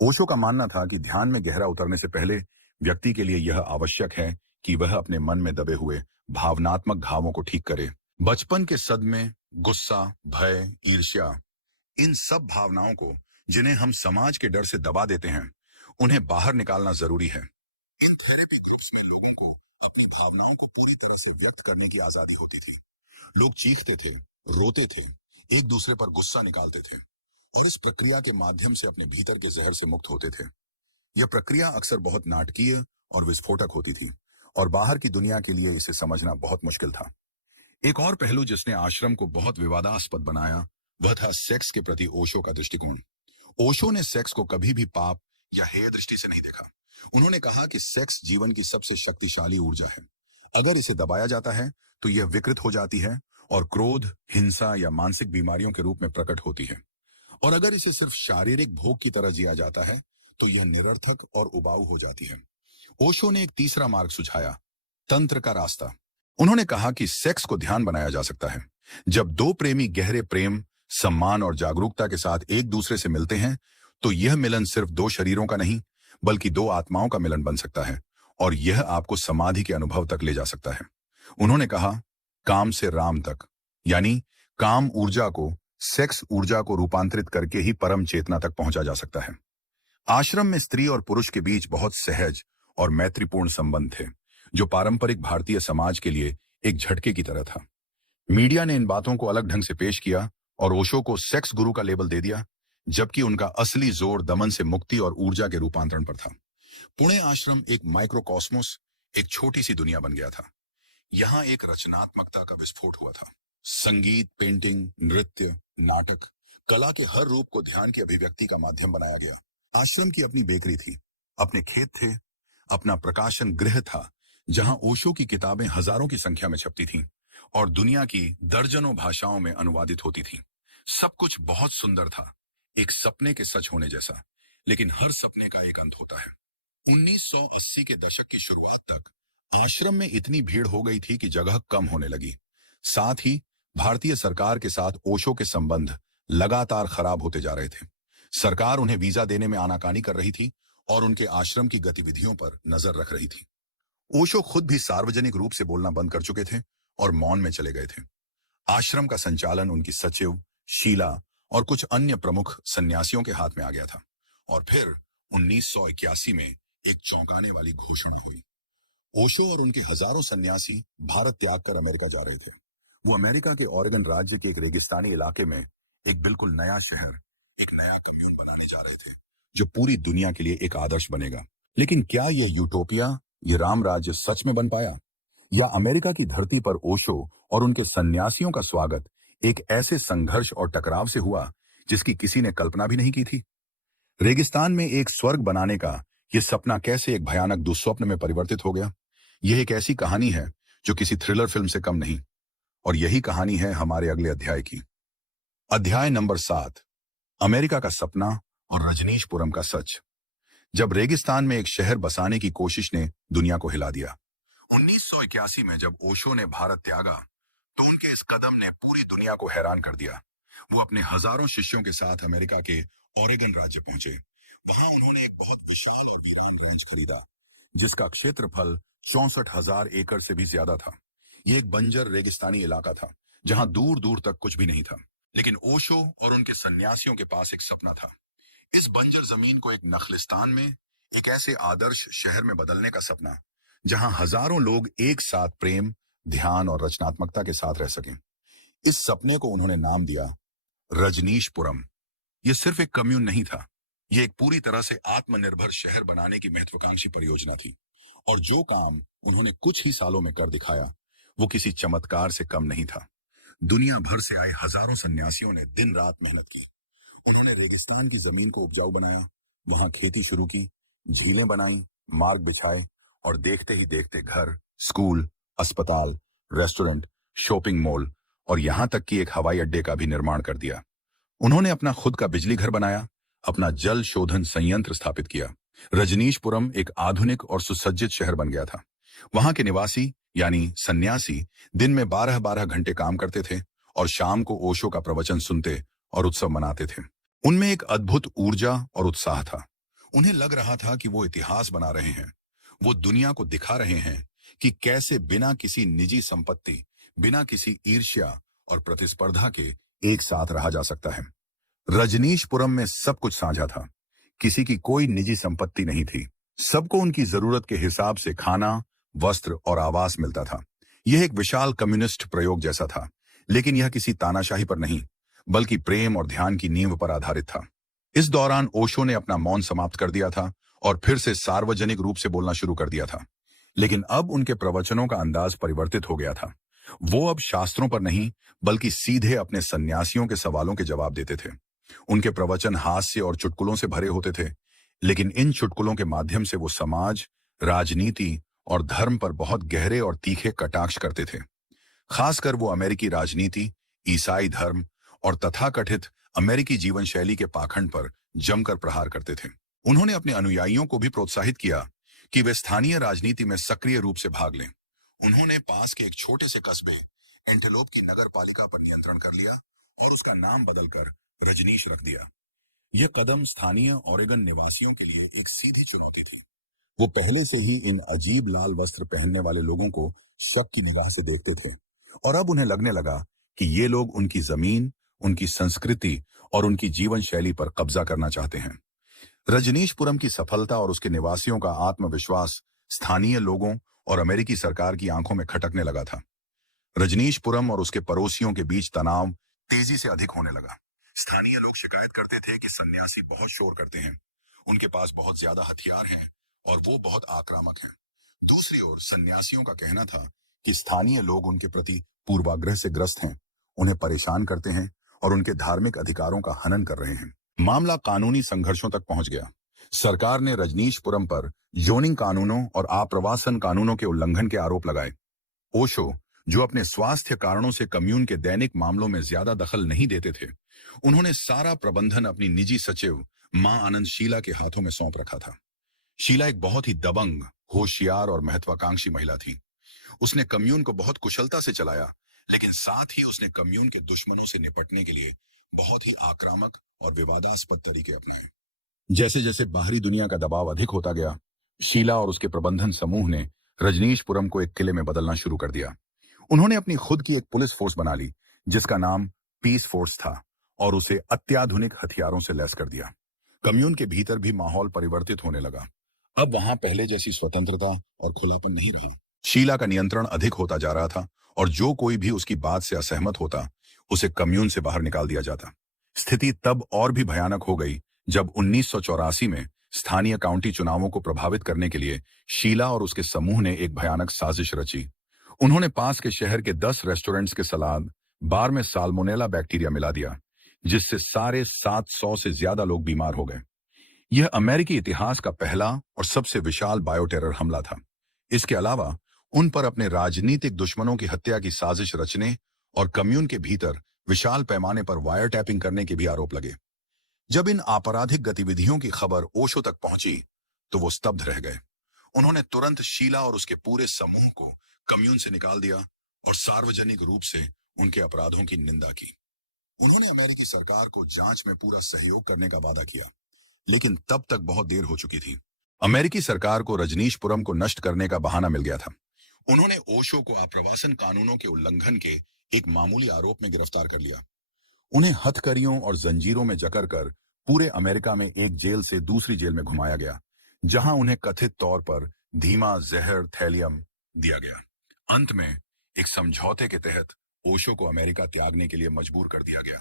ओशो का मानना था कि ध्यान में गहरा उतरने से पहले व्यक्ति के लिए यह आवश्यक है कि वह अपने मन में दबे हुए भावनात्मक घावों को ठीक करे। बचपन के सदमे, गुस्सा, भय, ईर्ष्या, इन सब भावनाओं को, जिन्हें हम समाज के डर से दबा देते हैं, उन्हें बाहर निकालना जरूरी है। इन थेरेपी ग्रुप्स में लोगों को अपनी भावनाओं को पूरी तरह से व्यक्त करने की आजादी होती थी। लोग चीखते थे, रोते थे, एक दूसरे पर गुस्सा निकालते थे और इस प्रक्रिया के माध्यम से अपने भीतर के जहर से मुक्त होते थे। यह प्रक्रिया अक्सर बहुत नाटकीय और विस्फोटक होती थी और बाहर की दुनिया के लिए इसे समझना बहुत मुश्किल था। एक और पहलू जिसने आश्रम को बहुत विवादास्पद बनाया, वह था सेक्स के प्रति ओशो का दृष्टिकोण। ओशो ने सेक्स को कभी भी पाप या हेय दृष्टि से नहीं देखा। उन्होंने कहा कि सेक्स जीवन की सबसे शक्तिशाली ऊर्जा है। अगर इसे दबाया जाता है तो यह विकृत हो जाती है और क्रोध, हिंसा या मानसिक बीमारियों के रूप में प्रकट होती है। और अगर इसे सिर्फ शारीरिक भोग की तरह जिया जाता है तो यह निरर्थक और उबाऊ हो जाती है। ओशो ने एक तीसरा मार्ग सुझाया, तंत्र का रास्ता। उन्होंने कहा कि सेक्स को ध्यान बनाया जा सकता है। जब दो प्रेमी गहरे प्रेम, सम्मान और जागरूकता के साथ एक दूसरे से मिलते हैं, तो यह मिलन सिर्फ दो शरीरों का नहीं, बल्कि दो आत्माओं का मिलन बन सकता है और यह आपको समाधि के अनुभव तक ले जा सकता है। उन्होंने कहा, काम से राम तक, यानी काम ऊर्जा को सेक्स ऊर्जा को रूपांतरित करके ही परम चेतना तक पहुंचा जा सकता है। आश्रम में स्त्री और पुरुष के बीच बहुत सहज और मैत्रीपूर्ण संबंध थे, जो पारंपरिक भारतीय समाज के लिए एक झटके की तरह था। मीडिया ने इन बातों को अलग ढंग से पेश किया और ओशो को सेक्स गुरु का लेबल दे दिया, जबकि उनका असली जोर दमन से मुक्ति और ऊर्जा के रूपांतरण पर था। पुणे आश्रम एक माइक्रोकॉस्मोस, एक छोटी सी दुनिया बन गया था। यहाँ एक रचनात्मकता का विस्फोट हुआ था। संगीत, पेंटिंग, नृत्य, नाटक, कला के हर रूप को ध्यान की अभिव्यक्ति का माध्यम बनाया गया। आश्रम की अपनी बेकरी थी, अपने खेत थे, अपना प्रकाशन गृह था, जहां ओशो की किताबें हजारों की संख्या में छपती थीं और दुनिया की दर्जनों भाषाओं में अनुवादित होती थीं। सब कुछ बहुत सुंदर था, एक सपने के सच होने जैसा। लेकिन हर सपने का एक अंत होता है। 1980 के दशक की शुरुआत तक आश्रम में इतनी भीड़ हो गई थी कि जगह कम होने लगी। साथ ही भारतीय सरकार के साथ ओशो के संबंध लगातार खराब होते जा रहे थे। सरकार उन्हें वीजा देने में आनाकानी कर रही थी और उनके आश्रम की गतिविधियों पर नजर रख रही थी। ओशो खुद भी सार्वजनिक रूप से बोलना बंद कर चुके थे और मौन में चले गए थे। आश्रम का संचालन उनकी सचिव शीला और कुछ अन्य प्रमुख सन्यासियों के हाथ में आ गया था। और फिर 1981 में एक चौंकाने वाली घोषणा हुई। ओशो और उनके हजारों सन्यासी भारत त्याग कर अमेरिका जा रहे थे। वो अमेरिका के ओरेगन राज्य के एक रेगिस्तानी इलाके में एक बिल्कुल नया शहर, एक नया कम्यून बनाने जा रहे थे, जो पूरी दुनिया के लिए एक आदर्श बनेगा। लेकिन क्या यह यूटोपिया, ये राम राज्य सच में बन पाया, या अमेरिका की धरती पर ओशो और उनके सन्यासियों का स्वागत एक ऐसे संघर्ष और टकराव से हुआ जिसकी किसी ने कल्पना भी नहीं की थी? रेगिस्तान में एक स्वर्ग बनाने का यह सपना कैसे एक भयानक दुस्वप्न में परिवर्तित हो गया? यह एक ऐसी कहानी है जो किसी थ्रिलर फिल्म से कम नहीं। और यही कहानी है हमारे अगले अध्याय की। अध्याय नंबर 7, अमेरिका का सपना और रजनीशपुरम का सच। जब रेगिस्तान में एक शहर बसाने की कोशिश ने दुनिया को हिला दिया। 1981 में जब ओशो ने भारत त्यागा, तो उनके इस कदम ने पूरी दुनिया को हैरान कर दिया। वो अपने हजारों शिष्यों के साथ अमेरिका के ओरेगन राज्य पहुंचे। वहां उन्होंने एक बहुत विशाल और वीरान रेंज खरीदा, जिसका क्षेत्रफल 64,000 एकड़ से भी ज्यादा था। ये एक बंजर रेगिस्तानी इलाका था, जहां दूर दूर तक कुछ भी नहीं था। लेकिन ओशो और उनके सन्यासियों के पास एक सपना था। इस बंजर जमीन को एक नखलिस्तान में, एक ऐसे आदर्श शहर में बदलने का सपना, जहां हजारों लोग एक साथ प्रेम, ध्यान और रचनात्मकता के साथ रह सकें। इस सपने को उन्होंने नाम दिया रजनीशपुरम। यह सिर्फ एक कम्यून नहीं था, यह एक पूरी तरह से आत्मनिर्भर शहर बनाने की महत्वाकांक्षी परियोजना थी। और जो काम उन्होंने कुछ ही सालों में कर दिखाया, वो किसी चमत्कार से कम नहीं था। दुनिया भर से आए हजारों सन्यासियों ने दिन रात मेहनत की। उन्होंने रेगिस्तान की जमीन को उपजाऊ बनाया, वहां खेती शुरू की, झीलें बनाई, मार्ग बिछाए, और देखते ही देखते घर, स्कूल, अस्पताल, रेस्टोरेंट, शॉपिंग मॉल और यहां तक कि एक हवाई अड्डे का भी निर्माण कर दिया। उन्होंने अपना खुद का बिजली घर बनाया, अपना जल शोधन संयंत्र स्थापित किया। रजनीशपुरम एक आधुनिक और सुसज्जित शहर बन गया था। वहां के निवासी यानी सन्यासी दिन में 12-12 घंटे काम करते थे और शाम को ओशो का प्रवचन सुनते और उत्सव मनाते थे। उनमें एक अद्भुत ऊर्जा और उत्साह था। उन्हें लग रहा था कि वो इतिहास बना रहे हैं। वो दुनिया को दिखा रहे हैं कि कैसे बिना किसी निजी संपत्ति, बिना किसी ईर्ष्या और प्रतिस्पर्धा के एक साथ रहा जा सकता है। रजनीशपुरम में सब कुछ साझा था। किसी की कोई निजी संपत्ति नहीं थी। सबको उनकी जरूरत के हिसाब से खाना, वस्त्र और आवास मिलता था। यह एक विशाल कम्युनिस्ट प्रयोग जैसा था, लेकिन यह किसी तानाशाही पर नहीं, बल्कि प्रेम और ध्यान की नींव पर आधारित था। इस दौरान ओशो ने अपना मौन समाप्त कर दिया था और फिर से सार्वजनिक रूप से बोलना शुरू कर दिया था। लेकिन अब उनके प्रवचनों का अंदाज परिवर्तित हो गया था। वो अब शास्त्रों पर नहीं, बल्कि सीधे अपने सन्यासियों के सवालों के जवाब देते थे। उनके प्रवचन हास्य और चुटकुलों से भरे होते थे, लेकिन इन चुटकुलों के माध्यम से वो समाज, राजनीति और धर्म पर बहुत गहरे और तीखे कटाक्ष करते थे। खासकर वो अमेरिकी राजनीति, ईसाई धर्म और तथाकथित अमेरिकी जीवन शैली के पाखंड पर जमकर प्रहार करते थे। उन्होंने अपने अनुयायियों को भी प्रोत्साहित किया कि वे स्थानीय राजनीति में सक्रिय रूप से भाग लें। उन्होंने पास के एक छोटे से कस्बे एंटेलोप की नगर पालिका पर नियंत्रण कर लिया और उसका नाम बदलकर रजनीश रख दिया। यह कदम स्थानीय ओरेगन निवासियों के लिए एक सीधी चुनौती थी। वो पहले से ही इन अजीब लाल वस्त्र पहनने वाले लोगों को शक की निगाह से देखते थे, और अब उन्हें लगने लगा कि ये लोग उनकी जमीन, उनकी संस्कृति और उनकी जीवन शैली पर कब्जा करना चाहते हैं। रजनीशपुरम की सफलता और उसके निवासियों का आत्मविश्वास स्थानीय लोगों और अमेरिकी सरकार की आंखों में खटकने लगा था। रजनीशपुरम और उसके पड़ोसियों के बीच तनाव तेजी से अधिक होने लगा। स्थानीय लोग शिकायत करते थे कि सन्यासी बहुत शोर करते हैं, उनके पास बहुत ज्यादा हथियार हैं और वो बहुत आक्रामक हैं। दूसरी ओर सन्यासियों का कहना था कि स्थानीय लोग उनके प्रति पूर्वाग्रह से ग्रस्त हैं, उन्हें परेशान करते हैं और उनके धार्मिक अधिकारों का हनन कर रहे हैं। मामला कानूनी संघर्षों तक पहुंच गया। सरकार ने रजनीशपुरम पर जोनिंग कानूनों और आप्रवासन कानूनों के उल्लंघन के आरोप लगाए। ओशो, जो अपने स्वास्थ्य कारणों से कम्यून के दैनिक मामलों में ज्यादा दखल नहीं देते थे। उन्होंने सारा प्रबंधन अपनी निजी सचिव मां आनंद शीला के हाथों में सौंप रखा था। शीला एक बहुत ही दबंग, होशियार और महत्वाकांक्षी महिला थी। उसने कम्यून को बहुत कुशलता से चलाया, लेकिन साथ ही उसने कम्यून के दुश्मनों से निपटने के लिए बहुत ही आक्रामक और विवादास्पद तरीके अपनाए। जैसे जैसे बाहरी दुनिया का दबाव अधिक होता गया, शीला और उसके प्रबंधन समूह ने रजनीशपुरम को एक किले में बदलना शुरू कर दिया। उन्होंने अपनी खुद की एक पुलिस फोर्स बना ली, जिसका नाम पीस फोर्स था, और उसे अत्याधुनिक हथियारों से लैस कर दिया। कम्यून के भीतर भी माहौल परिवर्तित होने लगा। अब वहां पहले जैसी स्वतंत्रता और खुलापन नहीं रहा। शीला का नियंत्रण अधिक होता जा रहा था, और जो कोई भी उसकी बात से असहमत होता, उसे कम्यून से बाहर निकाल दिया जाता। स्थिति तब और भी भयानक हो गई जब 1984 में स्थानीय काउंटी चुनावों को प्रभावित करने के लिए शीला और उसके समूह ने एक भयानक साजिश रची। उन्होंने पास के शहर के 10 रेस्टोरेंट्स के सलाद बार में साल्मोनेला बैक्टीरिया मिला दिया, जिससे सारे 700 से ज्यादा लोग बीमार हो गए। यह अमेरिकी इतिहास का पहला और सबसे विशाल बायोटेरर हमला था। इसके अलावा उन पर अपने राजनीतिक दुश्मनों की हत्या की साजिश रचने और कम्यून के भीतर विशाल पैमाने पर वायर टैपिंग करने के भी आरोप लगे। जब इन आपराधिक गतिविधियों की खबर ओशो तक पहुंची, तो वो स्तब्ध रह गए। उन्होंने तुरंत शीला और उसके पूरे समूह को कम्यून से निकाल दिया और सार्वजनिक रूप से उनके अपराधों की निंदा की। उन्होंने अमेरिकी सरकार को जांच में पूरा सहयोग करने का वादा किया, लेकिन तब तक बहुत देर हो चुकी थी। अमेरिकी सरकार को रजनीशपुरम को नष्ट करने का बहाना मिल गया था। उन्होंने ओशो को आप्रवासन कानूनों के उल्लंघन के एक मामूली आरोप में गिरफ्तार कर लिया। उन्हें हथकड़ियों और जंजीरों में जकड़ कर पूरे अमेरिका में एक जेल से दूसरी जेल में घुमाया गया, जहां उन्हें कथित तौर पर धीमा जहर थैलियम दिया गया। अंत में एक समझौते के तहत ओशो को अमेरिका त्यागने के लिए मजबूर कर दिया गया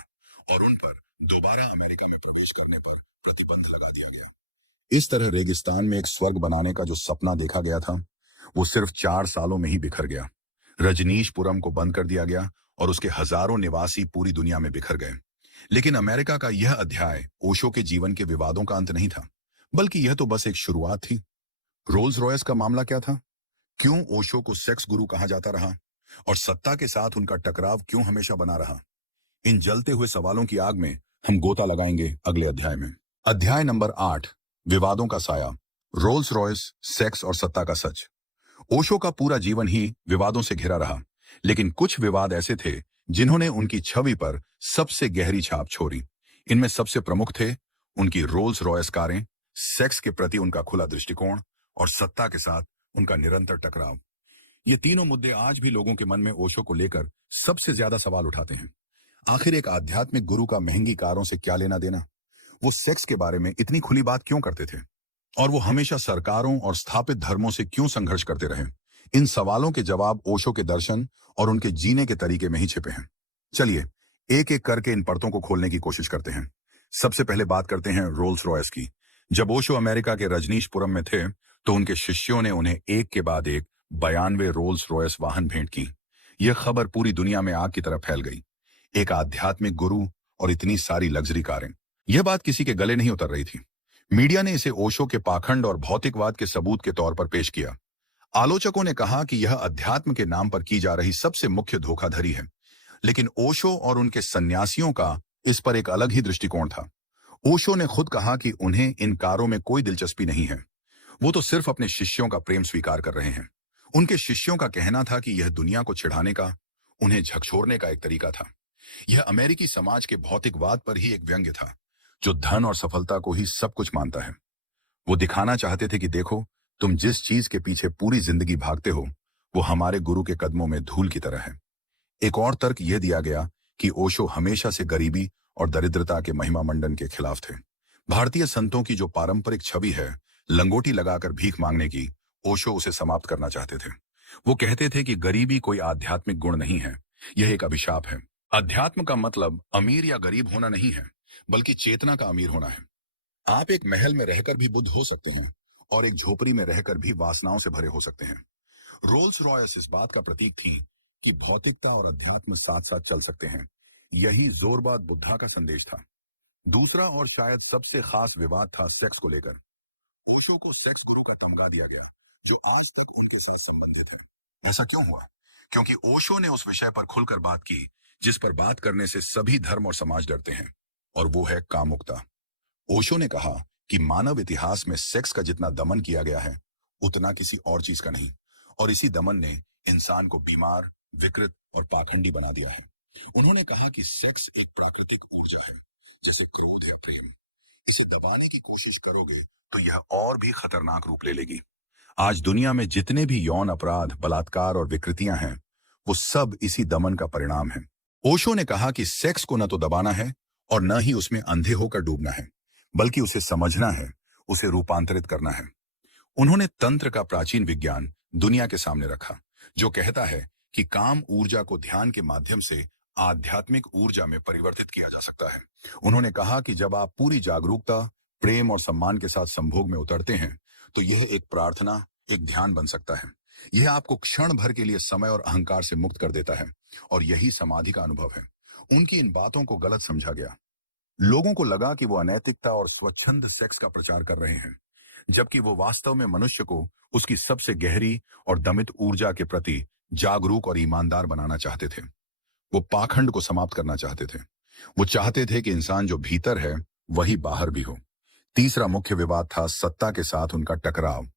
और उन पर दोबारा अमेरिका में प्रवेश करने पर प्रतिबंध लगा दिया गया। इस तरह रेगिस्तान में एक स्वर्ग बनाने का जो सपना देखा गया था, वो सिर्फ 4 सालों में ही बिखर गया। रजनीशपुरम को बंद कर दिया गया और उसके हजारों निवासी पूरी दुनिया में बिखर गए। लेकिन अमेरिका का यह अध्याय ओशो के जीवन के विवादों का अंत नहीं था, बल्कि यह तो बस एक शुरुआत थी। रोल्स रॉयस का मामला क्या था? क्यों ओशो को सेक्स गुरु कहा जाता रहा? और सत्ता के साथ उनका टकराव क्यों हमेशा बना रहा? इन जलते हुए सवालों की आग में हम गोता लगाएंगे अगले अध्याय में। अध्याय नंबर 8, विवादों का साया। रोल्स रॉयस, सेक्स और सत्ता का सच। ओशो का पूरा जीवन ही विवादों से घिरा रहा, लेकिन कुछ विवाद ऐसे थे जिन्होंने उनकी छवि पर सबसे गहरी छाप छोड़ी। इनमें सबसे प्रमुख थे उनकी रोल्स रॉयस कारें, सेक्स के प्रति उनका खुला दृष्टिकोण और सत्ता के साथ उनका निरंतर टकराव। ये तीनों मुद्दे आज भी लोगों के मन में ओशो को लेकर सबसे ज्यादा सवाल उठाते हैं। आखिर एक आध्यात्मिक गुरु का महंगी कारों से क्या लेना देना? वो सेक्स के बारे में इतनी खुली बात क्यों करते थे? और वो हमेशा सरकारों और स्थापित धर्मों से क्यों संघर्ष करते रहे? इन सवालों के जवाब ओशो के दर्शन और उनके जीने के तरीके में ही छिपे हैं। चलिए एक एक करके इन परतों को खोलने की कोशिश करते हैं। सबसे पहले बात करते हैं रोल्स रॉयस की। जब ओशो अमेरिका के रजनीशपुरम में थे, तो उनके शिष्यों ने उन्हें एक के बाद एक 92 रोल्स रॉयस वाहन भेंट की। यह खबर पूरी दुनिया में आग की तरह फैल गई। एक आध्यात्मिक गुरु और इतनी सारी लग्जरी कारें, यह बात किसी के गले नहीं उतर रही थी। मीडिया ने इसे ओशो के पाखंड और भौतिकवाद के सबूत के तौर पर पेश किया। आलोचकों ने कहा कि यह अध्यात्म के नाम पर की जा रही सबसे मुख्य धोखाधड़ी है, लेकिन ओशो और उनके सन्यासियों का इस पर एक अलग ही दृष्टिकोण था। ओशो ने खुद कहा कि उन्हें इन कारों में कोई दिलचस्पी नहीं है, वो तो सिर्फ अपने शिष्यों का प्रेम स्वीकार कर रहे हैं। उनके शिष्यों का कहना था कि यह दुनिया को छिड़ाने का, उन्हें झकझोरने का एक तरीका था। यह अमेरिकी समाज के भौतिकवाद पर ही एक व्यंग्य था, जो धन और सफलता को ही सब कुछ मानता है। वो दिखाना चाहते थे कि देखो, तुम जिस चीज के पीछे पूरी जिंदगी भागते हो, वो हमारे गुरु के कदमों में धूल की तरह है। एक और तर्क यह दिया गया कि ओशो हमेशा से गरीबी और दरिद्रता के महिमा मंडन के खिलाफ थे। भारतीय संतों की जो पारंपरिक छवि है, लंगोटी लगाकर भीख मांगने की, ओशो उसे समाप्त करना चाहते थे। वो कहते थे कि गरीबी कोई आध्यात्मिक गुण नहीं है, यह एक अभिशाप है। अध्यात्म का मतलब अमीर या गरीब होना नहीं है, बल्कि चेतना का अमीर होना है। आप एक महल में रहकर भी बुद्ध हो सकते हैं और एक झोपड़ी में रहकर भी वासनाओं से भरे हो सकते हैं। रोल्स रॉयस इस बात का प्रतीक थी कि भौतिकता और अध्यात्म साथ साथ चल सकते हैं। यही जोरबाद बुद्धा का संदेश था। दूसरा और शायद सबसे खास विवाद था सेक्स को लेकर। ओशो को सेक्स गुरु का तमगा दिया गया, जो आज तक उनके साथ संबंधित है। ऐसा क्यों हुआ? क्योंकि ओशो ने उस विषय पर खुलकर बात की जिस पर बात करने से सभी धर्म और समाज डरते हैं, और वो है कामुकता। ओशो ने कहा कि मानव इतिहास में सेक्स का जितना दमन किया गया है उतना किसी और चीज का नहीं, और इसी दमन ने इंसान को बीमार, विकृत और पाखंडी बना दिया है। उन्होंने कहा कि सेक्स एक प्राकृतिक ऊर्जा है, जैसे क्रोध है प्रेम। इसे दबाने की कोशिश करोगे तो यह और भी खतरनाक रूप ले लेगी। आज दुनिया में जितने भी यौन अपराध, बलात्कार और विकृतियां हैं, वो सब इसी दमन का परिणाम है। ओशो ने कहा कि सेक्स को न तो दबाना है और न ही उसमें अंधे होकर डूबना है, बल्कि उसे समझना है, उसे रूपांतरित करना है। उन्होंने तंत्र का प्राचीन विज्ञान दुनिया के सामने रखा, जो कहता है कि काम ऊर्जा को ध्यान के माध्यम से आध्यात्मिक ऊर्जा में परिवर्तित किया जा सकता है। उन्होंने कहा कि जब आप पूरी जागरूकता, प्रेम और सम्मान के साथ संभोग में उतरते हैं, तो यह एक प्रार्थना, एक ध्यान बन सकता है। यह आपको क्षण भर के लिए समय और अहंकार से मुक्त कर देता है, और यही समाधि का अनुभव है। उनकी इन बातों को गलत समझा गया। लोगों को लगा कि वो अनैतिकता और स्वच्छंद सेक्स का प्रचार कर रहे हैं, जबकि वो वास्तव में मनुष्य को उसकी सबसे गहरी और दमित ऊर्जा के प्रति जागरूक और ईमानदार बनाना चाहते थे। वो पाखंड को समाप्त करना चाहते थे। वो चाहते थे कि इंसान जो भीतर है वही बाहर भी हो। तीसरा मुख्य विवाद था सत्ता के साथ उनका टकराव।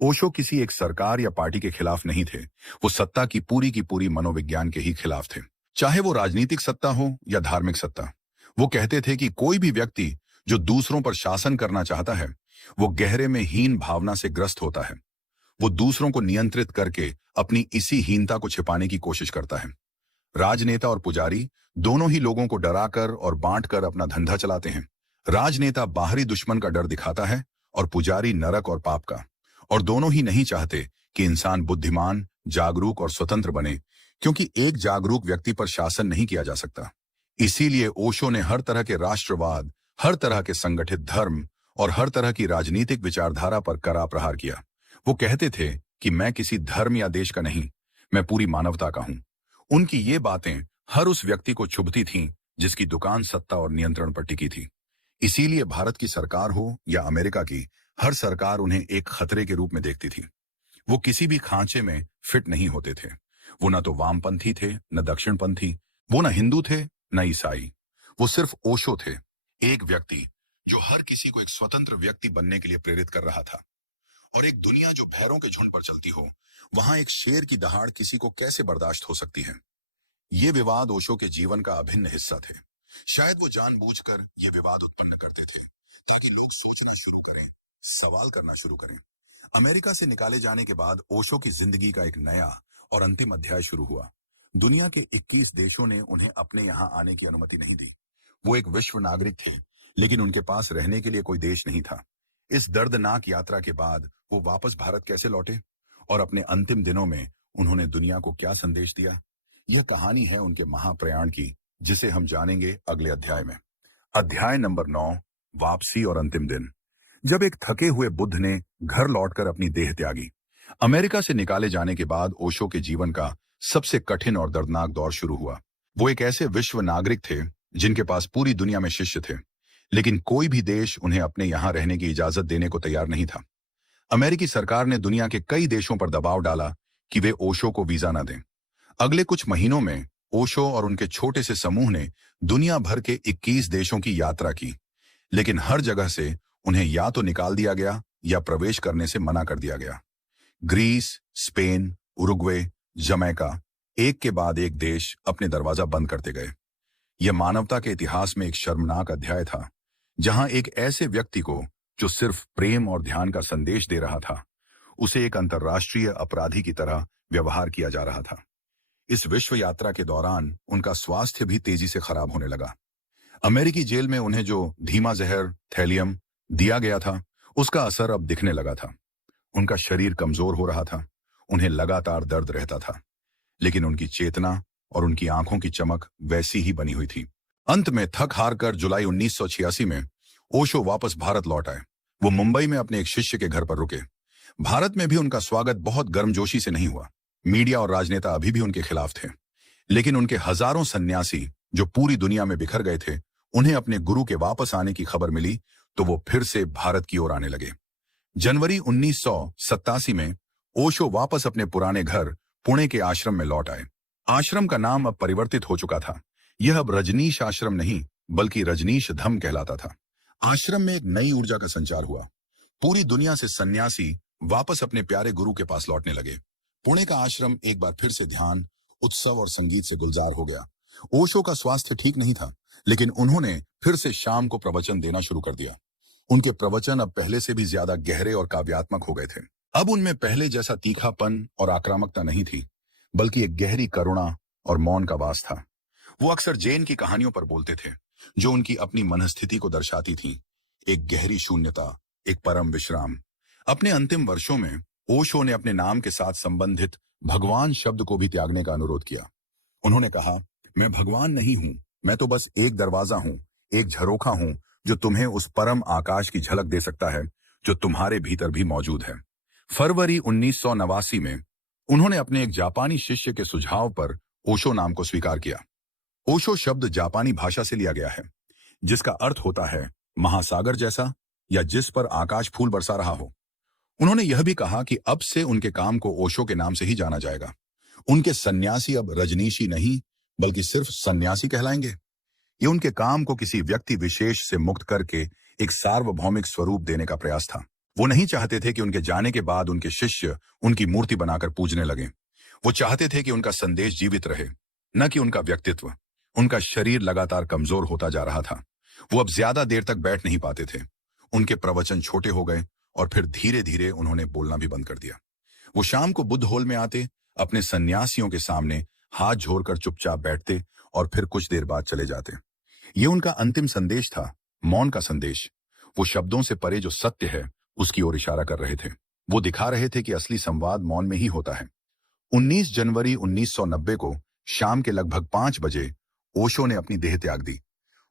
ओशो किसी एक सरकार या पार्टी के खिलाफ नहीं थे, वो सत्ता की पूरी मनोविज्ञान के ही खिलाफ थे, चाहे वो राजनीतिक सत्ता हो या धार्मिक सत्ता। वो कहते थे कि कोई भी व्यक्ति जो दूसरों पर शासन करना चाहता है, वो गहरे में हीन भावना से ग्रस्त होता है। वो दूसरों को नियंत्रित करके अपनी इसी हीनता को छिपाने की कोशिश करता है। राजनेता और पुजारी दोनों ही लोगों को डराकर और बांटकर अपना धंधा चलाते हैं। राजनेता बाहरी दुश्मन का डर दिखाता है और पुजारी नरक और पाप का। और दोनों ही नहीं चाहते कि इंसान बुद्धिमान, जागरूक और स्वतंत्र बने, क्योंकि एक जागरूक व्यक्ति पर शासन नहीं किया जा सकता। इसीलिए ओशो ने हर तरह के राष्ट्रवाद, हर तरह के संगठित धर्म और हर तरह की राजनीतिक विचारधारा पर कड़ा प्रहार किया। वो कहते थे कि मैं किसी धर्म या देश का नहीं, मैं पूरी मानवता का हूं। उनकी ये बातें हर उस व्यक्ति को चुभती थीं जिसकी दुकान सत्ता और नियंत्रण पर टिकी थी। इसीलिए भारत की सरकार हो या अमेरिका की, हर सरकार उन्हें एक खतरे के रूप में देखती थी। वो किसी भी खांचे में फिट नहीं होते थे। वो न तो वामपंथी थे, न दक्षिणपंथी। वो न हिंदू थे, न ईसाई। वो सिर्फ ओशो थे, एक व्यक्ति जो हर किसी को एक स्वतंत्र व्यक्ति बनने के लिए प्रेरित कर रहा था। और एक दुनिया जो भैरों के झुंड पर चलती हो, वहां एक शेर की दहाड़ किसी को कैसे बर्दाश्त हो सकती है? ये विवाद ओशो के जीवन का अभिन्न हिस्सा थे। शायद वो जानबूझकर ये विवाद उत्पन्न करते थे ताकि लोग सोचना शुरू करें, सवाल करना शुरू करें। अमेरिका से निकाले जाने के बाद ओशो की जिंदगी का एक नया और अंतिम अध्याय शुरू हुआ। दुनिया के 21 देशों ने उन्हें अपने यहाँ आने की अनुमति नहीं दी। वो एक विश्व नागरिक थे, लेकिन उनके पास रहने के लिए कोई देश नहीं था। इस दर्दनाक यात्रा के बाद वो वापस भारत कैसे लौटे और अपने अंतिम दिनों में उन्होंने दुनिया को क्या संदेश दिया? यह कहानी है उनके महाप्रयाण की, जिसे हम जानेंगे अगले अध्याय में। अध्याय नंबर 9, वापसी और अंतिम दिन। जब एक थके हुए बुद्ध ने घर लौटकर अपनी देह त्यागी। अमेरिका से निकाले जाने के बाद ओशो के जीवन का सबसे कठिन और दर्दनाक दौर शुरू हुआ। वो एक ऐसे विश्व नागरिक थे जिनके पास पूरी दुनिया में शिष्य थे, लेकिन कोई भी देश उन्हें अपने यहां रहने की इजाजत देने को तैयार नहीं था। अमेरिकी सरकार ने दुनिया के कई देशों पर दबाव डाला कि वे ओशो को वीजा न दें। अगले कुछ महीनों में ओशो और उनके छोटे से समूह ने दुनिया भर के 21 देशों की यात्रा की, लेकिन हर जगह से उन्हें या तो निकाल दिया गया या प्रवेश करने से मना कर दिया गया। ग्रीस, स्पेन, उरुग्वे, जमैका, एक के बाद एक देश अपने दरवाजा बंद करते गए। यह मानवता के इतिहास में एक शर्मनाक अध्याय था, जहां एक ऐसे व्यक्ति को जो सिर्फ प्रेम और ध्यान का संदेश दे रहा था, उसे एक अंतर्राष्ट्रीय अपराधी की तरह व्यवहार किया जा रहा था। इस विश्व यात्रा के दौरान उनका स्वास्थ्य भी तेजी से खराब होने लगा। अमेरिकी जेल में उन्हें जो धीमा जहर, थैलियम, दिया गया था, उसका असर अब दिखने लगा था। उनका शरीर कमजोर हो रहा था, उन्हें लगातार दर्द रहता था, लेकिन उनकी चेतना और उनकी आंखों की चमक वैसी ही बनी हुई थी। अंत में थक हार कर जुलाई 1986 में ओशो वापस भारत लौट आए। वो मुंबई में अपने एक शिष्य के घर पर रुके। भारत में भी उनका स्वागत बहुत गर्मजोशी से नहीं हुआ। मीडिया और राजनेता अभी भी उनके खिलाफ थे, लेकिन उनके हजारों सन्यासी जो पूरी दुनिया में बिखर गए थे, उन्हें अपने गुरु के वापस आने की खबर मिली तो वो फिर से भारत की ओर आने लगे। जनवरी 1987 में ओशो वापस अपने पुराने घर पुणे के आश्रम में लौट आए। आश्रम का नाम अब परिवर्तित हो चुका था। यह अब रजनीश आश्रम नहीं, बल्कि रजनीश धम कहलाता था। आश्रम में एक नई ऊर्जा का संचार हुआ। पूरी दुनिया से सन्यासी वापस अपने प्यारे गुरु के पास लौटने लगे। पुणे का आश्रम एक बार फिर से ध्यान, उत्सव और संगीत से गुलजार हो गया। ओशो का स्वास्थ्य ठीक नहीं था, लेकिन उन्होंने फिर से शाम को प्रवचन देना शुरू कर दिया। उनके प्रवचन अब पहले से भी ज्यादा गहरे और काव्यात्मक हो गए थे। अब उनमें पहले जैसा तीखापन और आक्रामकता नहीं थी, बल्कि एक गहरी करुणा और मौन का वास था। वो अक्सर जैन की कहानियों पर बोलते थे, जो उनकी अपनी मनस्थिति को दर्शाती थी। एक गहरी शून्यता, एक परम विश्राम। अपने अंतिम वर्षों में ओशो ने अपने नाम के साथ संबंधित भगवान शब्द को भी त्यागने का अनुरोध किया। उन्होंने कहा, मैं भगवान नहीं हूं, मैं तो बस एक दरवाजा हूं, एक झरोखा हूं, जो तुम्हें उस परम आकाश की झलक दे सकता है जो तुम्हारे भीतर भी मौजूद है। फरवरी 1989 में उन्होंने अपने एक जापानी शिष्य के सुझाव पर ओशो नाम को स्वीकार किया। ओशो शब्द जापानी भाषा से लिया गया है, जिसका अर्थ होता है महासागर जैसा, या जिस पर आकाश फूल बरसा रहा हो। उन्होंने यह भी कहा कि अब से उनके काम को ओशो के नाम से ही जाना जाएगा। उनके सन्यासी अब रजनीशी नहीं, बल्कि सिर्फ सन्यासी कहलाएंगे। ये उनके काम को किसी व्यक्ति विशेष से मुक्त करके एक सार्वभौमिक स्वरूप देने का प्रयास था। वो नहीं चाहते थे कि उनके जाने के बाद उनके शिष्य उनकी मूर्ति बनाकर पूजने लगे। वो चाहते थे कि उनका संदेश जीवित रहे, न कि उनका व्यक्तित्व। उनका शरीर लगातार कमजोर होता जा रहा था। वो अब ज्यादा देर तक बैठ नहीं पाते थे। उनके प्रवचन छोटे हो गए और फिर धीरे धीरे उन्होंने बोलना भी बंद कर दिया। वो शाम को बुद्ध हॉल में आते, अपने सन्यासियों के सामने हाथ जोड़कर चुपचाप बैठते और फिर कुछ देर बाद चले जाते। ये उनका अंतिम संदेश था, मौन का संदेश। वो शब्दों से परे जो सत्य है उसकी ओर इशारा कर रहे थे। वो दिखा रहे थे कि असली संवाद मौन में ही होता है। 19 जनवरी 1990 को शाम के लगभग 5 बजे ओशो ने अपनी देह त्याग दी।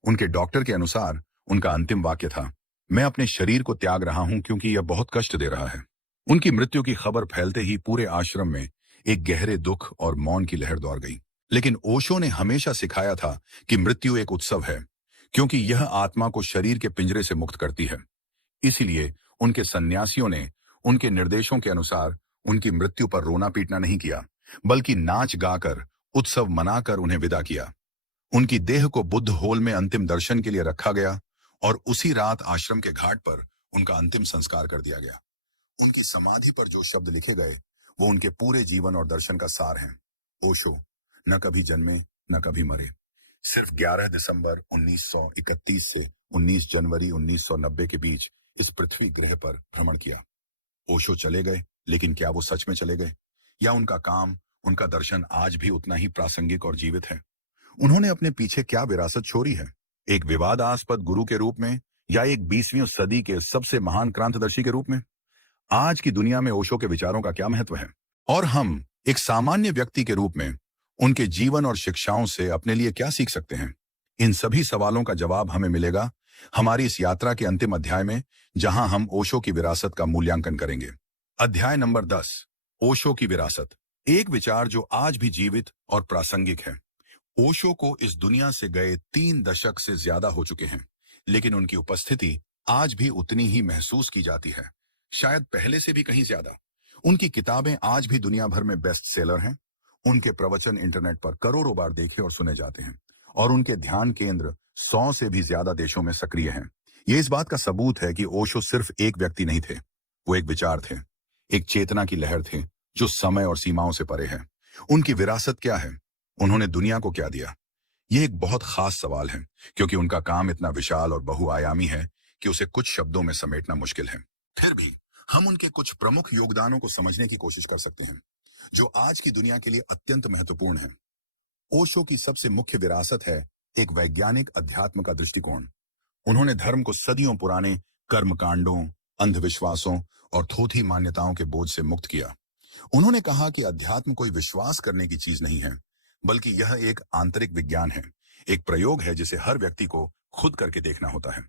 उनके डॉक्टर के अनुसार उनका अंतिम वाक्य था, मैं अपने शरीर को त्याग रहा हूं क्योंकि यह बहुत कष्ट दे रहा है। उनकी मृत्यु की खबर फैलते ही पूरे आश्रम में एक गहरे दुख और मौन की लहर दौड़ गई। लेकिन ओशो ने हमेशा सिखाया था कि मृत्यु एक उत्सव है, क्योंकि यह आत्मा को शरीर के पिंजरे से मुक्त करती है। इसीलिए उनके सन्यासियों ने उनके निर्देशों के अनुसार उनकी मृत्यु पर रोना पीटना नहीं किया, बल्कि नाच गाकर, उत्सव मनाकर उन्हें विदा किया। उनकी देह को बुद्ध हॉल में अंतिम दर्शन के लिए रखा गया और उसी रात आश्रम के घाट पर उनका अंतिम संस्कार कर दिया गया। उनकी समाधि पर जो शब्द लिखे गए वो उनके पूरे जीवन और दर्शन का सार हैं। ओशो न कभी जन्मे, न कभी मरे। सिर्फ 11 दिसंबर 1931 से 19 जनवरी 1990 के बीच इस पृथ्वी ग्रह पर भ्रमण किया। ओशो चले गए, लेकिन क्या वो सच में चले गए, या उनका काम, उनका दर्शन आज भी उतना ही प्रासंगिक और जीवित है? उन्होंने अपने पीछे क्या विरासत छोड़ी है? एक विवादास्पद गुरु के रूप में, या एक 20वीं सदी के सबसे महान क्रांतिदर्शी के रूप में? आज की दुनिया में ओशो के विचारों का क्या महत्व है, और हम एक सामान्य व्यक्ति के रूप में उनके जीवन और शिक्षाओं से अपने लिए क्या सीख सकते हैं? इन सभी सवालों का जवाब हमें मिलेगा हमारी इस यात्रा के अंतिम अध्याय में, जहां हम ओशो की विरासत का मूल्यांकन करेंगे। अध्याय नंबर 10, ओशो की विरासत। एक विचार जो आज भी जीवित और प्रासंगिक है। ओशो को इस दुनिया से गए 3 दशक से ज्यादा हो चुके हैं, लेकिन उनकी उपस्थिति आज भी उतनी ही महसूस की जाती है, शायद पहले से भी कहीं ज्यादा। उनकी किताबें आज भी दुनिया भर में बेस्ट सेलर हैं। उनके प्रवचन इंटरनेट पर करोड़ों बार देखे और सुने जाते हैं, और उनके ध्यान केंद्र 100 से भी ज्यादा देशों में सक्रिय हैं। ये इस बात का सबूत है कि ओशो सिर्फ एक व्यक्ति नहीं थे, वो एक विचार थे, एक चेतना की लहर थे जो समय और सीमाओं से परे है। उनकी विरासत क्या है? उन्होंने दुनिया को क्या दिया? यह एक बहुत खास सवाल है, क्योंकि उनका काम इतना विशाल और बहुआयामी है कि उसे कुछ शब्दों में समेटना मुश्किल है। फिर भी हम उनके कुछ प्रमुख योगदानों को समझने की कोशिश कर सकते हैं, जो आज की दुनिया के लिए अत्यंत महत्वपूर्ण है। ओशो की सबसे मुख्य विरासत है एक वैज्ञानिक अध्यात्म का दृष्टिकोण। उन्होंने धर्म को सदियों पुराने कर्मकांडों, अंधविश्वासों और थोथी मान्यताओं के बोझ से मुक्त किया। उन्होंने कहा कि अध्यात्म कोई विश्वास करने की चीज नहीं है, बल्कि यह एक आंतरिक विज्ञान है, एक प्रयोग है जिसे हर व्यक्ति को खुद करके देखना होता है।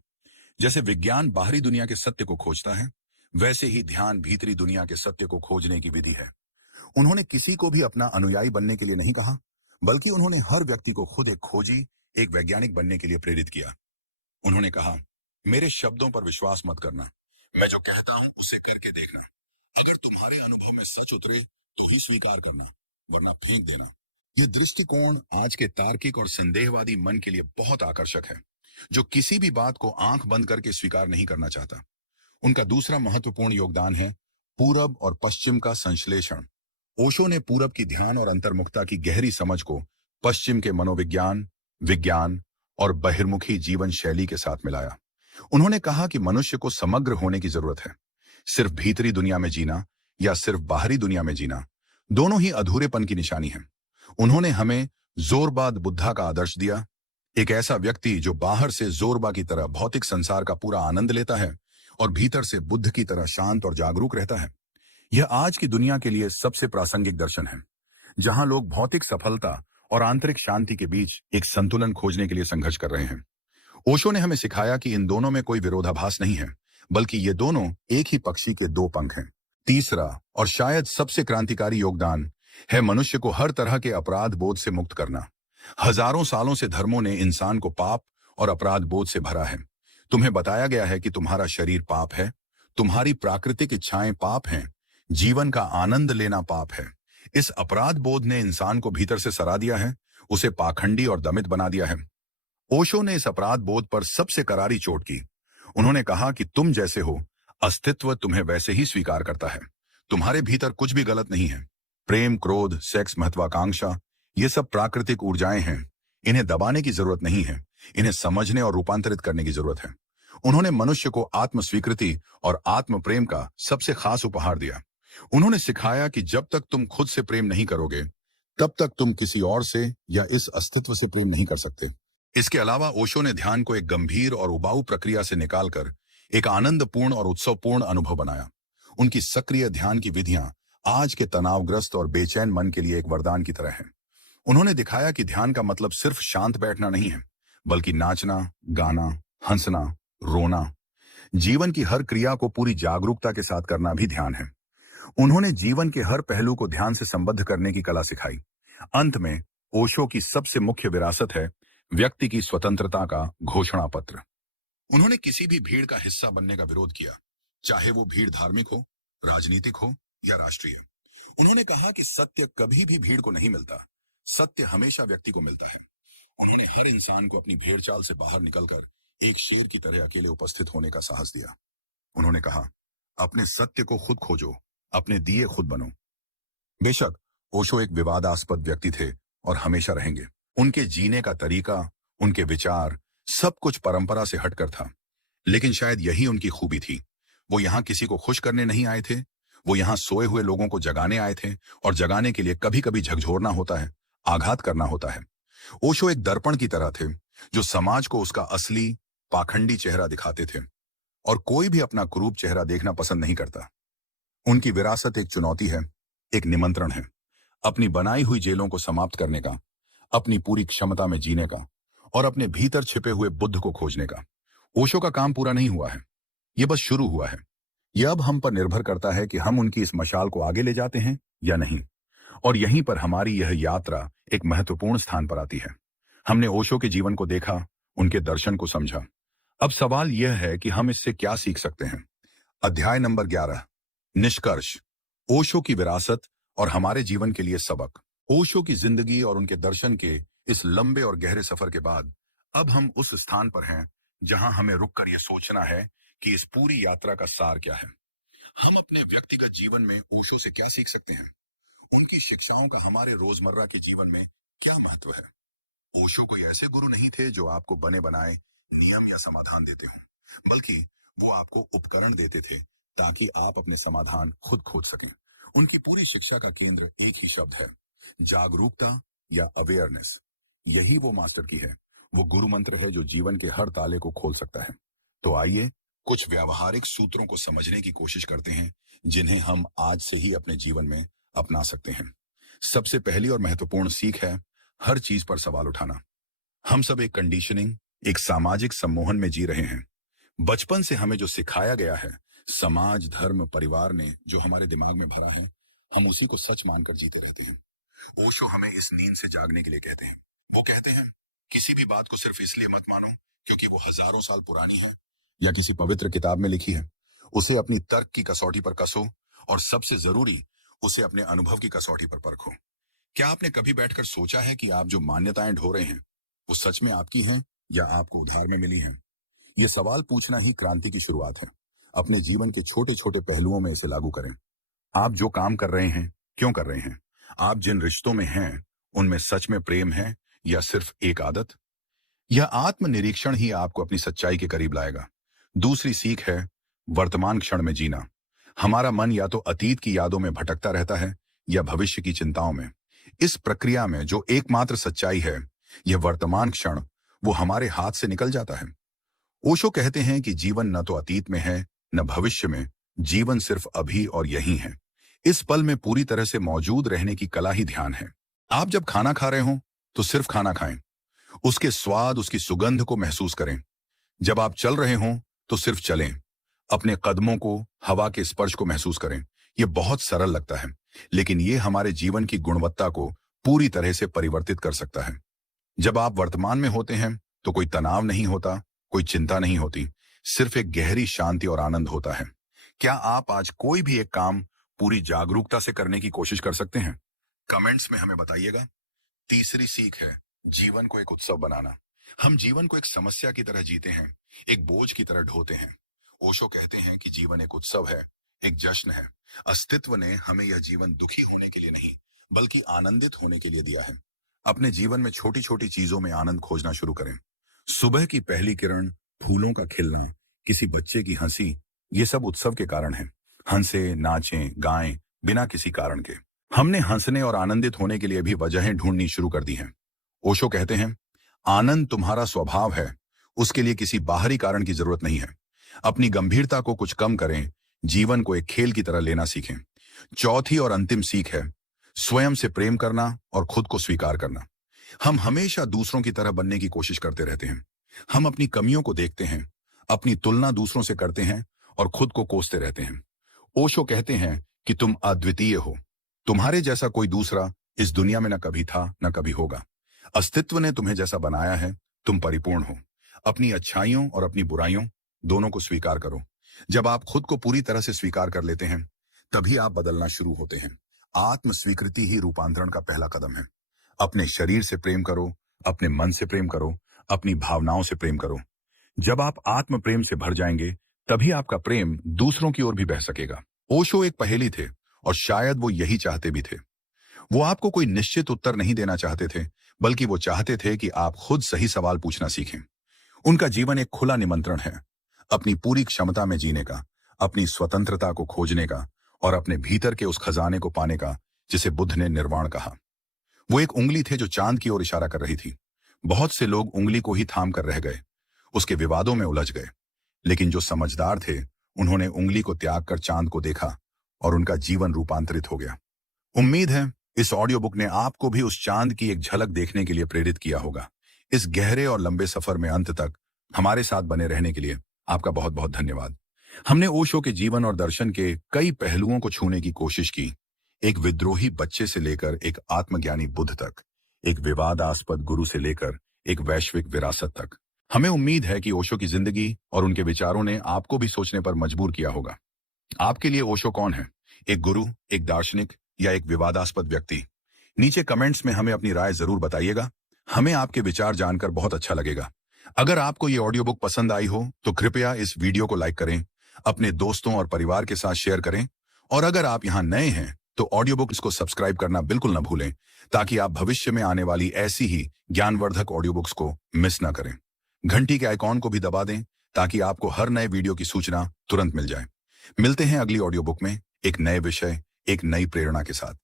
जैसे विज्ञान बाहरी दुनिया के सत्य को खोजता है, वैसे ही ध्यान भीतरी दुनिया के सत्य को खोजने की विधि है। उन्होंने किसी को भी अपना अनुयायी बनने के लिए नहीं कहा, बल्कि उन्होंने हर व्यक्ति को खुद एक खोजी, एक वैज्ञानिक बनने के लिए प्रेरित किया। उन्होंने कहा, मेरे शब्दों पर विश्वास मत करना, मैं जो कहता हूं उसे करके देखना। अगर तुम्हारे अनुभव में सच उतरे तो ही स्वीकार करना, वरना फेंक देना। यह दृष्टिकोण आज के तार्किक और संदेहवादी मन के लिए बहुत आकर्षक है, जो किसी भी बात को आंख बंद करके स्वीकार नहीं करना चाहता। उनका दूसरा महत्वपूर्ण योगदान है पूरब और पश्चिम का संश्लेषण। ओशो ने पूरब की ध्यान और अंतर्मुखता की गहरी समझ को पश्चिम के मनोविज्ञान, विज्ञान और बहिर्मुखी जीवन शैली के साथ मिलाया। उन्होंने कहा कि मनुष्य को समग्र होने की जरूरत है। सिर्फ भीतरी दुनिया में जीना या सिर्फ बाहरी दुनिया में जीना, दोनों ही अधूरेपन की निशानी है। उन्होंने हमें जोरबाद बुद्धा का आदर्श दिया, एक ऐसा व्यक्ति जो बाहर से जोरबा की तरह भौतिक संसार का पूरा आनंद लेता है और भीतर से बुद्ध की तरह शांत और जागरूक रहता है। यह आज की दुनिया के लिए सबसे प्रासंगिक दर्शन है, जहां लोग भौतिक सफलता और आंतरिक शांति के बीच एक संतुलन खोजने के लिए संघर्ष कर रहे हैं। ओशो ने हमें सिखाया कि इन दोनों में कोई विरोधाभास नहीं है, बल्कि ये दोनों एक ही पक्षी के दो पंख हैं। तीसरा और शायद सबसे क्रांतिकारी योगदान है मनुष्य को हर तरह के अपराध बोध से मुक्त करना। हजारों सालों से धर्मों ने इंसान को पाप और अपराध बोध से भरा है। तुम्हें बताया गया है कि तुम्हारा शरीर पाप है, तुम्हारी प्राकृतिक इच्छाएं पाप हैं, जीवन का आनंद लेना पाप है। इस अपराध बोध ने इंसान को भीतर से सरा दिया है, उसे पाखंडी और दमित बना दिया है। ओशो ने इस अपराध बोध पर सबसे करारी चोट की। उन्होंने कहा कि तुम जैसे हो, अस्तित्व तुम्हें वैसे ही स्वीकार करता है। तुम्हारे भीतर कुछ भी गलत नहीं है। प्रेम, क्रोध, सेक्स, महत्वाकांक्षा, ये सब प्राकृतिक ऊर्जाएं हैं। इन्हें दबाने की जरूरत नहीं है, इन्हें समझने और रूपांतरित करने की जरूरत है। उन्होंने मनुष्य को आत्म स्वीकृति और आत्म प्रेम का सबसे खास उपहार दिया। उन्होंने सिखाया कि जब तक तुम खुद से प्रेम नहीं करोगे, तब तक तुम किसी और से या इस अस्तित्व से प्रेम नहीं कर सकते। इसके अलावा ओशो ने ध्यान को एक गंभीर और उबाऊ प्रक्रिया से निकालकर एक आनंदपूर्ण और उत्सवपूर्ण अनुभव बनाया। उनकी सक्रिय ध्यान की विधियां आज के तनावग्रस्त और बेचैन मन के लिए एक वरदान की तरह हैं। उन्होंने दिखाया कि ध्यान का मतलब सिर्फ शांत बैठना नहीं है, बल्कि नाचना, गाना, हंसना, रोना, जीवन की हर क्रिया को पूरी जागरूकता के साथ करना भी ध्यान है। उन्होंने जीवन के हर पहलू को ध्यान से संबद्ध करने की कला सिखाई। अंत में ओशो की सबसे मुख्य विरासत है व्यक्ति की स्वतंत्रता का घोषणा पत्र। उन्होंने किसी भी भीड़ का हिस्सा बनने का विरोध किया, चाहे वो भीड़ धार्मिक हो, राजनीतिक हो या राष्ट्रीय। उन्होंने कहा कि सत्य कभी भी भीड़ को नहीं मिलता, सत्य हमेशा व्यक्ति को मिलता है। उन्होंने हर इंसान को अपनी भेड़चाल से बाहर निकलकर एक शेर की तरह अकेले उपस्थित होने का साहस दिया। उन्होंने कहा, अपने सत्य को खुद खोजो, अपने दिए खुद बनो। बेशक ओशो एक विवादास्पद व्यक्ति थे और हमेशा रहेंगे। उनके जीने का तरीका, उनके विचार, सब कुछ परंपरा से हटकर था। लेकिन शायद यही उनकी खूबी थी। वो यहाँ किसी को खुश करने नहीं आए थे, वो यहाँ सोए हुए लोगों को जगाने आए थे, और जगाने के लिए कभी कभी झकझोरना होता है, आघात करना होता है। ओशो एक दर्पण की तरह थे, जो समाज को उसका असली पाखंडी चेहरा दिखाते थे, और कोई भी अपना कुरूप चेहरा देखना पसंद नहीं करता। उनकी विरासत एक चुनौती है, एक निमंत्रण है, अपनी बनाई हुई जेलों को समाप्त करने का, अपनी पूरी क्षमता में जीने का, और अपने भीतर छिपे हुए बुद्ध को खोजने का। ओशो का काम पूरा नहीं हुआ है, यह बस शुरू हुआ है। यह अब हम पर निर्भर करता है कि हम उनकी इस मशाल को आगे ले जाते हैं या नहीं। और यहीं पर हमारी यह यात्रा एक महत्वपूर्ण स्थान पर आती है। हमने ओशो के जीवन को देखा, उनके दर्शन को समझा। अब सवाल यह है कि हम इससे क्या सीख सकते हैं। अध्याय नंबर 11, निष्कर्ष, ओशो की विरासत और हमारे जीवन के लिए सबक। ओशो की जिंदगी और उनके दर्शन के इस लंबे और गहरे सफर के बाद अब हम उस स्थान पर हैं जहां हमें रुककर यह सोचना है कि इस पूरी यात्रा का सार क्या है। हम अपने व्यक्तिगत जीवन में ओशो से क्या सीख सकते हैं, उनकी शिक्षाओं का हमारे रोजमर्रा के जीवन में क्या महत्व है। ओशो कोई ऐसे गुरु नहीं थे जो आपको बने बनाए नियम या समाधान देते हों, बल्कि वो आपको उपकरण देते थे ताकि आप अपने समाधान खुद खोज सकें। उनकी पूरी शिक्षा का केंद्र एक ही शब्द है, जागरूकता या अवेयरनेस। यही वो मास्टर की है, वो गुरु मंत्र है जो जीवन के हर ताले को खोल सकता है। तो आइए कुछ व्यावहारिक सूत्रों को समझने की कोशिश करते हैं, जिन्हें हम आज से ही अपने जीवन में अपना सकते हैं। सबसे पहली और महत्वपूर्ण सीख है हर चीज पर सवाल उठाना। हम सब एक कंडीशनिंग, एक सामाजिक सम्मोहन में जी रहे हैं। बचपन से हमें जो सिखाया गया है, समाज, धर्म, परिवार ने जो हमारे दिमाग में भरा है, हम उसी को सच मानकर जीते रहते हैं। ओशो हमें इस नींद से जागने के लिए कहते हैं। वो कहते हैं, किसी भी बात को सिर्फ इसलिए मत मानो क्योंकि वो हजारों साल पुरानी है या किसी पवित्र किताब में लिखी है। उसे अपनी तर्क की कसौटी पर कसो, और सबसे जरूरी, उसे अपने अनुभव की कसौटी पर परखो। क्या आपने कभी बैठकर सोचा है कि आप जो मान्यताएं ढो रहे हैं वो सच में आपकी हैं या आपको उधार में मिली हैं? ये सवाल पूछना ही क्रांति की शुरुआत है। अपने जीवन के छोटे छोटे पहलुओं में इसे लागू करें। आप जो काम कर रहे हैं, क्यों कर रहे हैं? आप जिन रिश्तों में हैं, उनमें सच में प्रेम है या सिर्फ एक आदत? यह आत्मनिरीक्षण ही आपको अपनी सच्चाई के करीब लाएगा। दूसरी सीख है वर्तमान क्षण में जीना। हमारा मन या तो अतीत की यादों में भटकता रहता है या भविष्य की चिंताओं में। इस प्रक्रिया में जो एकमात्र सच्चाई है, यह वर्तमान क्षण, वो हमारे हाथ से निकल जाता है। ओशो कहते हैं कि जीवन न तो अतीत में है, न भविष्य में। जीवन सिर्फ अभी और यहीं है। इस पल में पूरी तरह से मौजूद रहने की कला ही ध्यान है। आप जब खाना खा रहे हो तो सिर्फ खाना खाएं। उसके स्वाद, उसकी सुगंध को महसूस करें। जब आप चल रहे हों तो सिर्फ चलें। अपने कदमों को, हवा के स्पर्श को महसूस करें। यह बहुत सरल लगता है, लेकिन यह हमारे जीवन की गुणवत्ता को पूरी तरह से परिवर्तित कर सकता है। जब आप वर्तमान में होते हैं तो कोई तनाव नहीं होता, कोई चिंता नहीं होती, सिर्फ एक गहरी शांति और आनंद होता है। क्या आप आज कोई भी एक काम पूरी जागरूकता से करने की कोशिश कर सकते हैं? कमेंट्स में हमें बताइएगा। तीसरी सीख है जीवन को एक उत्सव बनाना। हम जीवन को एक समस्या की तरह जीते हैं, एक बोझ की तरह ढोते हैं। ओशो कहते हैं कि जीवन एक उत्सव है, एक जश्न है। अस्तित्व ने हमें यह जीवन दुखी होने के लिए नहीं, बल्कि आनंदित होने के लिए दिया है। अपने जीवन में छोटी छोटी चीजों में आनंद खोजना शुरू करें। सुबह की पहली किरण, फूलों का खिलना, किसी बच्चे की हंसी, ये सब उत्सव के कारण है। हंसे, नाचें, गाएं, बिना किसी कारण के। हमने हंसने और आनंदित होने के लिए भी वजहें ढूंढनी शुरू कर दी हैं। ओशो कहते हैं, आनंद तुम्हारा स्वभाव है, उसके लिए किसी बाहरी कारण की जरूरत नहीं है। अपनी गंभीरता को कुछ कम करें, जीवन को एक खेल की तरह लेना सीखें। चौथी और अंतिम सीख है स्वयं से प्रेम करना और खुद को स्वीकार करना। हम हमेशा दूसरों की तरह बनने की कोशिश करते रहते हैं। हम अपनी कमियों को देखते हैं, अपनी तुलना दूसरों से करते हैं और खुद को कोसते रहते हैं। ओशो कहते हैं कि तुम अद्वितीय हो। तुम्हारे जैसा कोई दूसरा इस दुनिया में न कभी था, न कभी होगा। अस्तित्व ने तुम्हें जैसा बनाया है, तुम परिपूर्ण हो। अपनी अच्छाइयों और अपनी बुराइयों दोनों को स्वीकार करो। जब आप खुद को पूरी तरह से स्वीकार कर लेते हैं, तभी आप बदलना शुरू होते हैं। आत्म स्वीकृति ही रूपांतरण का पहला कदम है। अपने शरीर से प्रेम करो, अपने मन से प्रेम करो, अपनी भावनाओं से प्रेम करो। जब आप आत्म प्रेम से भर जाएंगे, तभी आपका प्रेम दूसरों की ओर भी बह सकेगा। ओशो एक पहेली थे और शायद वो यही चाहते भी थे। वो आपको कोई निश्चित उत्तर नहीं देना चाहते थे, बल्कि वो चाहते थे कि आप खुद सही सवाल पूछना सीखें। उनका जीवन एक खुला निमंत्रण है, अपनी पूरी क्षमता में जीने का, अपनी स्वतंत्रता को खोजने का और अपने भीतर के उस खजाने को पाने का जिसे बुद्ध ने निर्वाण कहा। वो एक उंगली थे जो चांद की ओर इशारा कर रही थी। बहुत से लोग उंगली को ही थाम कर रह गए, उसके विवादों में उलझ गए। लेकिन जो समझदार थे, उन्होंने उंगली को त्याग कर चांद को देखा और उनका जीवन रूपांतरित हो गया। उम्मीद है इस ऑडियो बुक ने आपको भी उस चांद की एक झलक देखने के लिए प्रेरित किया होगा। इस गहरे और लंबे सफर में अंत तक हमारे साथ बने रहने के लिए आपका बहुत बहुत धन्यवाद। हमने ओशो के जीवन और दर्शन के कई पहलुओं को छूने की कोशिश की, एक विद्रोही बच्चे से लेकर एक आत्मज्ञानी बुद्ध तक, एक विवादास्पद गुरु से लेकर एक वैश्विक विरासत तक। हमें उम्मीद है कि ओशो की जिंदगी और उनके विचारों ने आपको भी सोचने पर मजबूर किया होगा। आपके लिए ओशो कौन है? एक गुरु, एक दार्शनिक या एक विवादास्पद व्यक्ति? नीचे कमेंट्स में हमें अपनी राय जरूर बताइएगा। हमें आपके विचार जानकर बहुत अच्छा लगेगा। अगर आपको ये ऑडियो बुक पसंद आई हो तो कृपया इस वीडियो को लाइक करें, अपने दोस्तों और परिवार के साथ शेयर करें और अगर आप यहाँ नए हैं तो ऑडियो बुक को सब्सक्राइब करना बिल्कुल न भूलें, ताकि आप भविष्य में आने वाली ऐसी ही ज्ञानवर्धक ऑडियो बुक्स को मिस ना करें। घंटी के आइकॉन को भी दबा दें ताकि आपको हर नए वीडियो की सूचना तुरंत मिल जाए। मिलते हैं अगली ऑडियो बुक में एक नए विषय, एक नई प्रेरणा के साथ।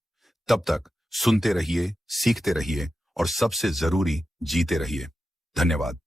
तब तक सुनते रहिए, सीखते रहिए और सबसे जरूरी जीते रहिए। धन्यवाद।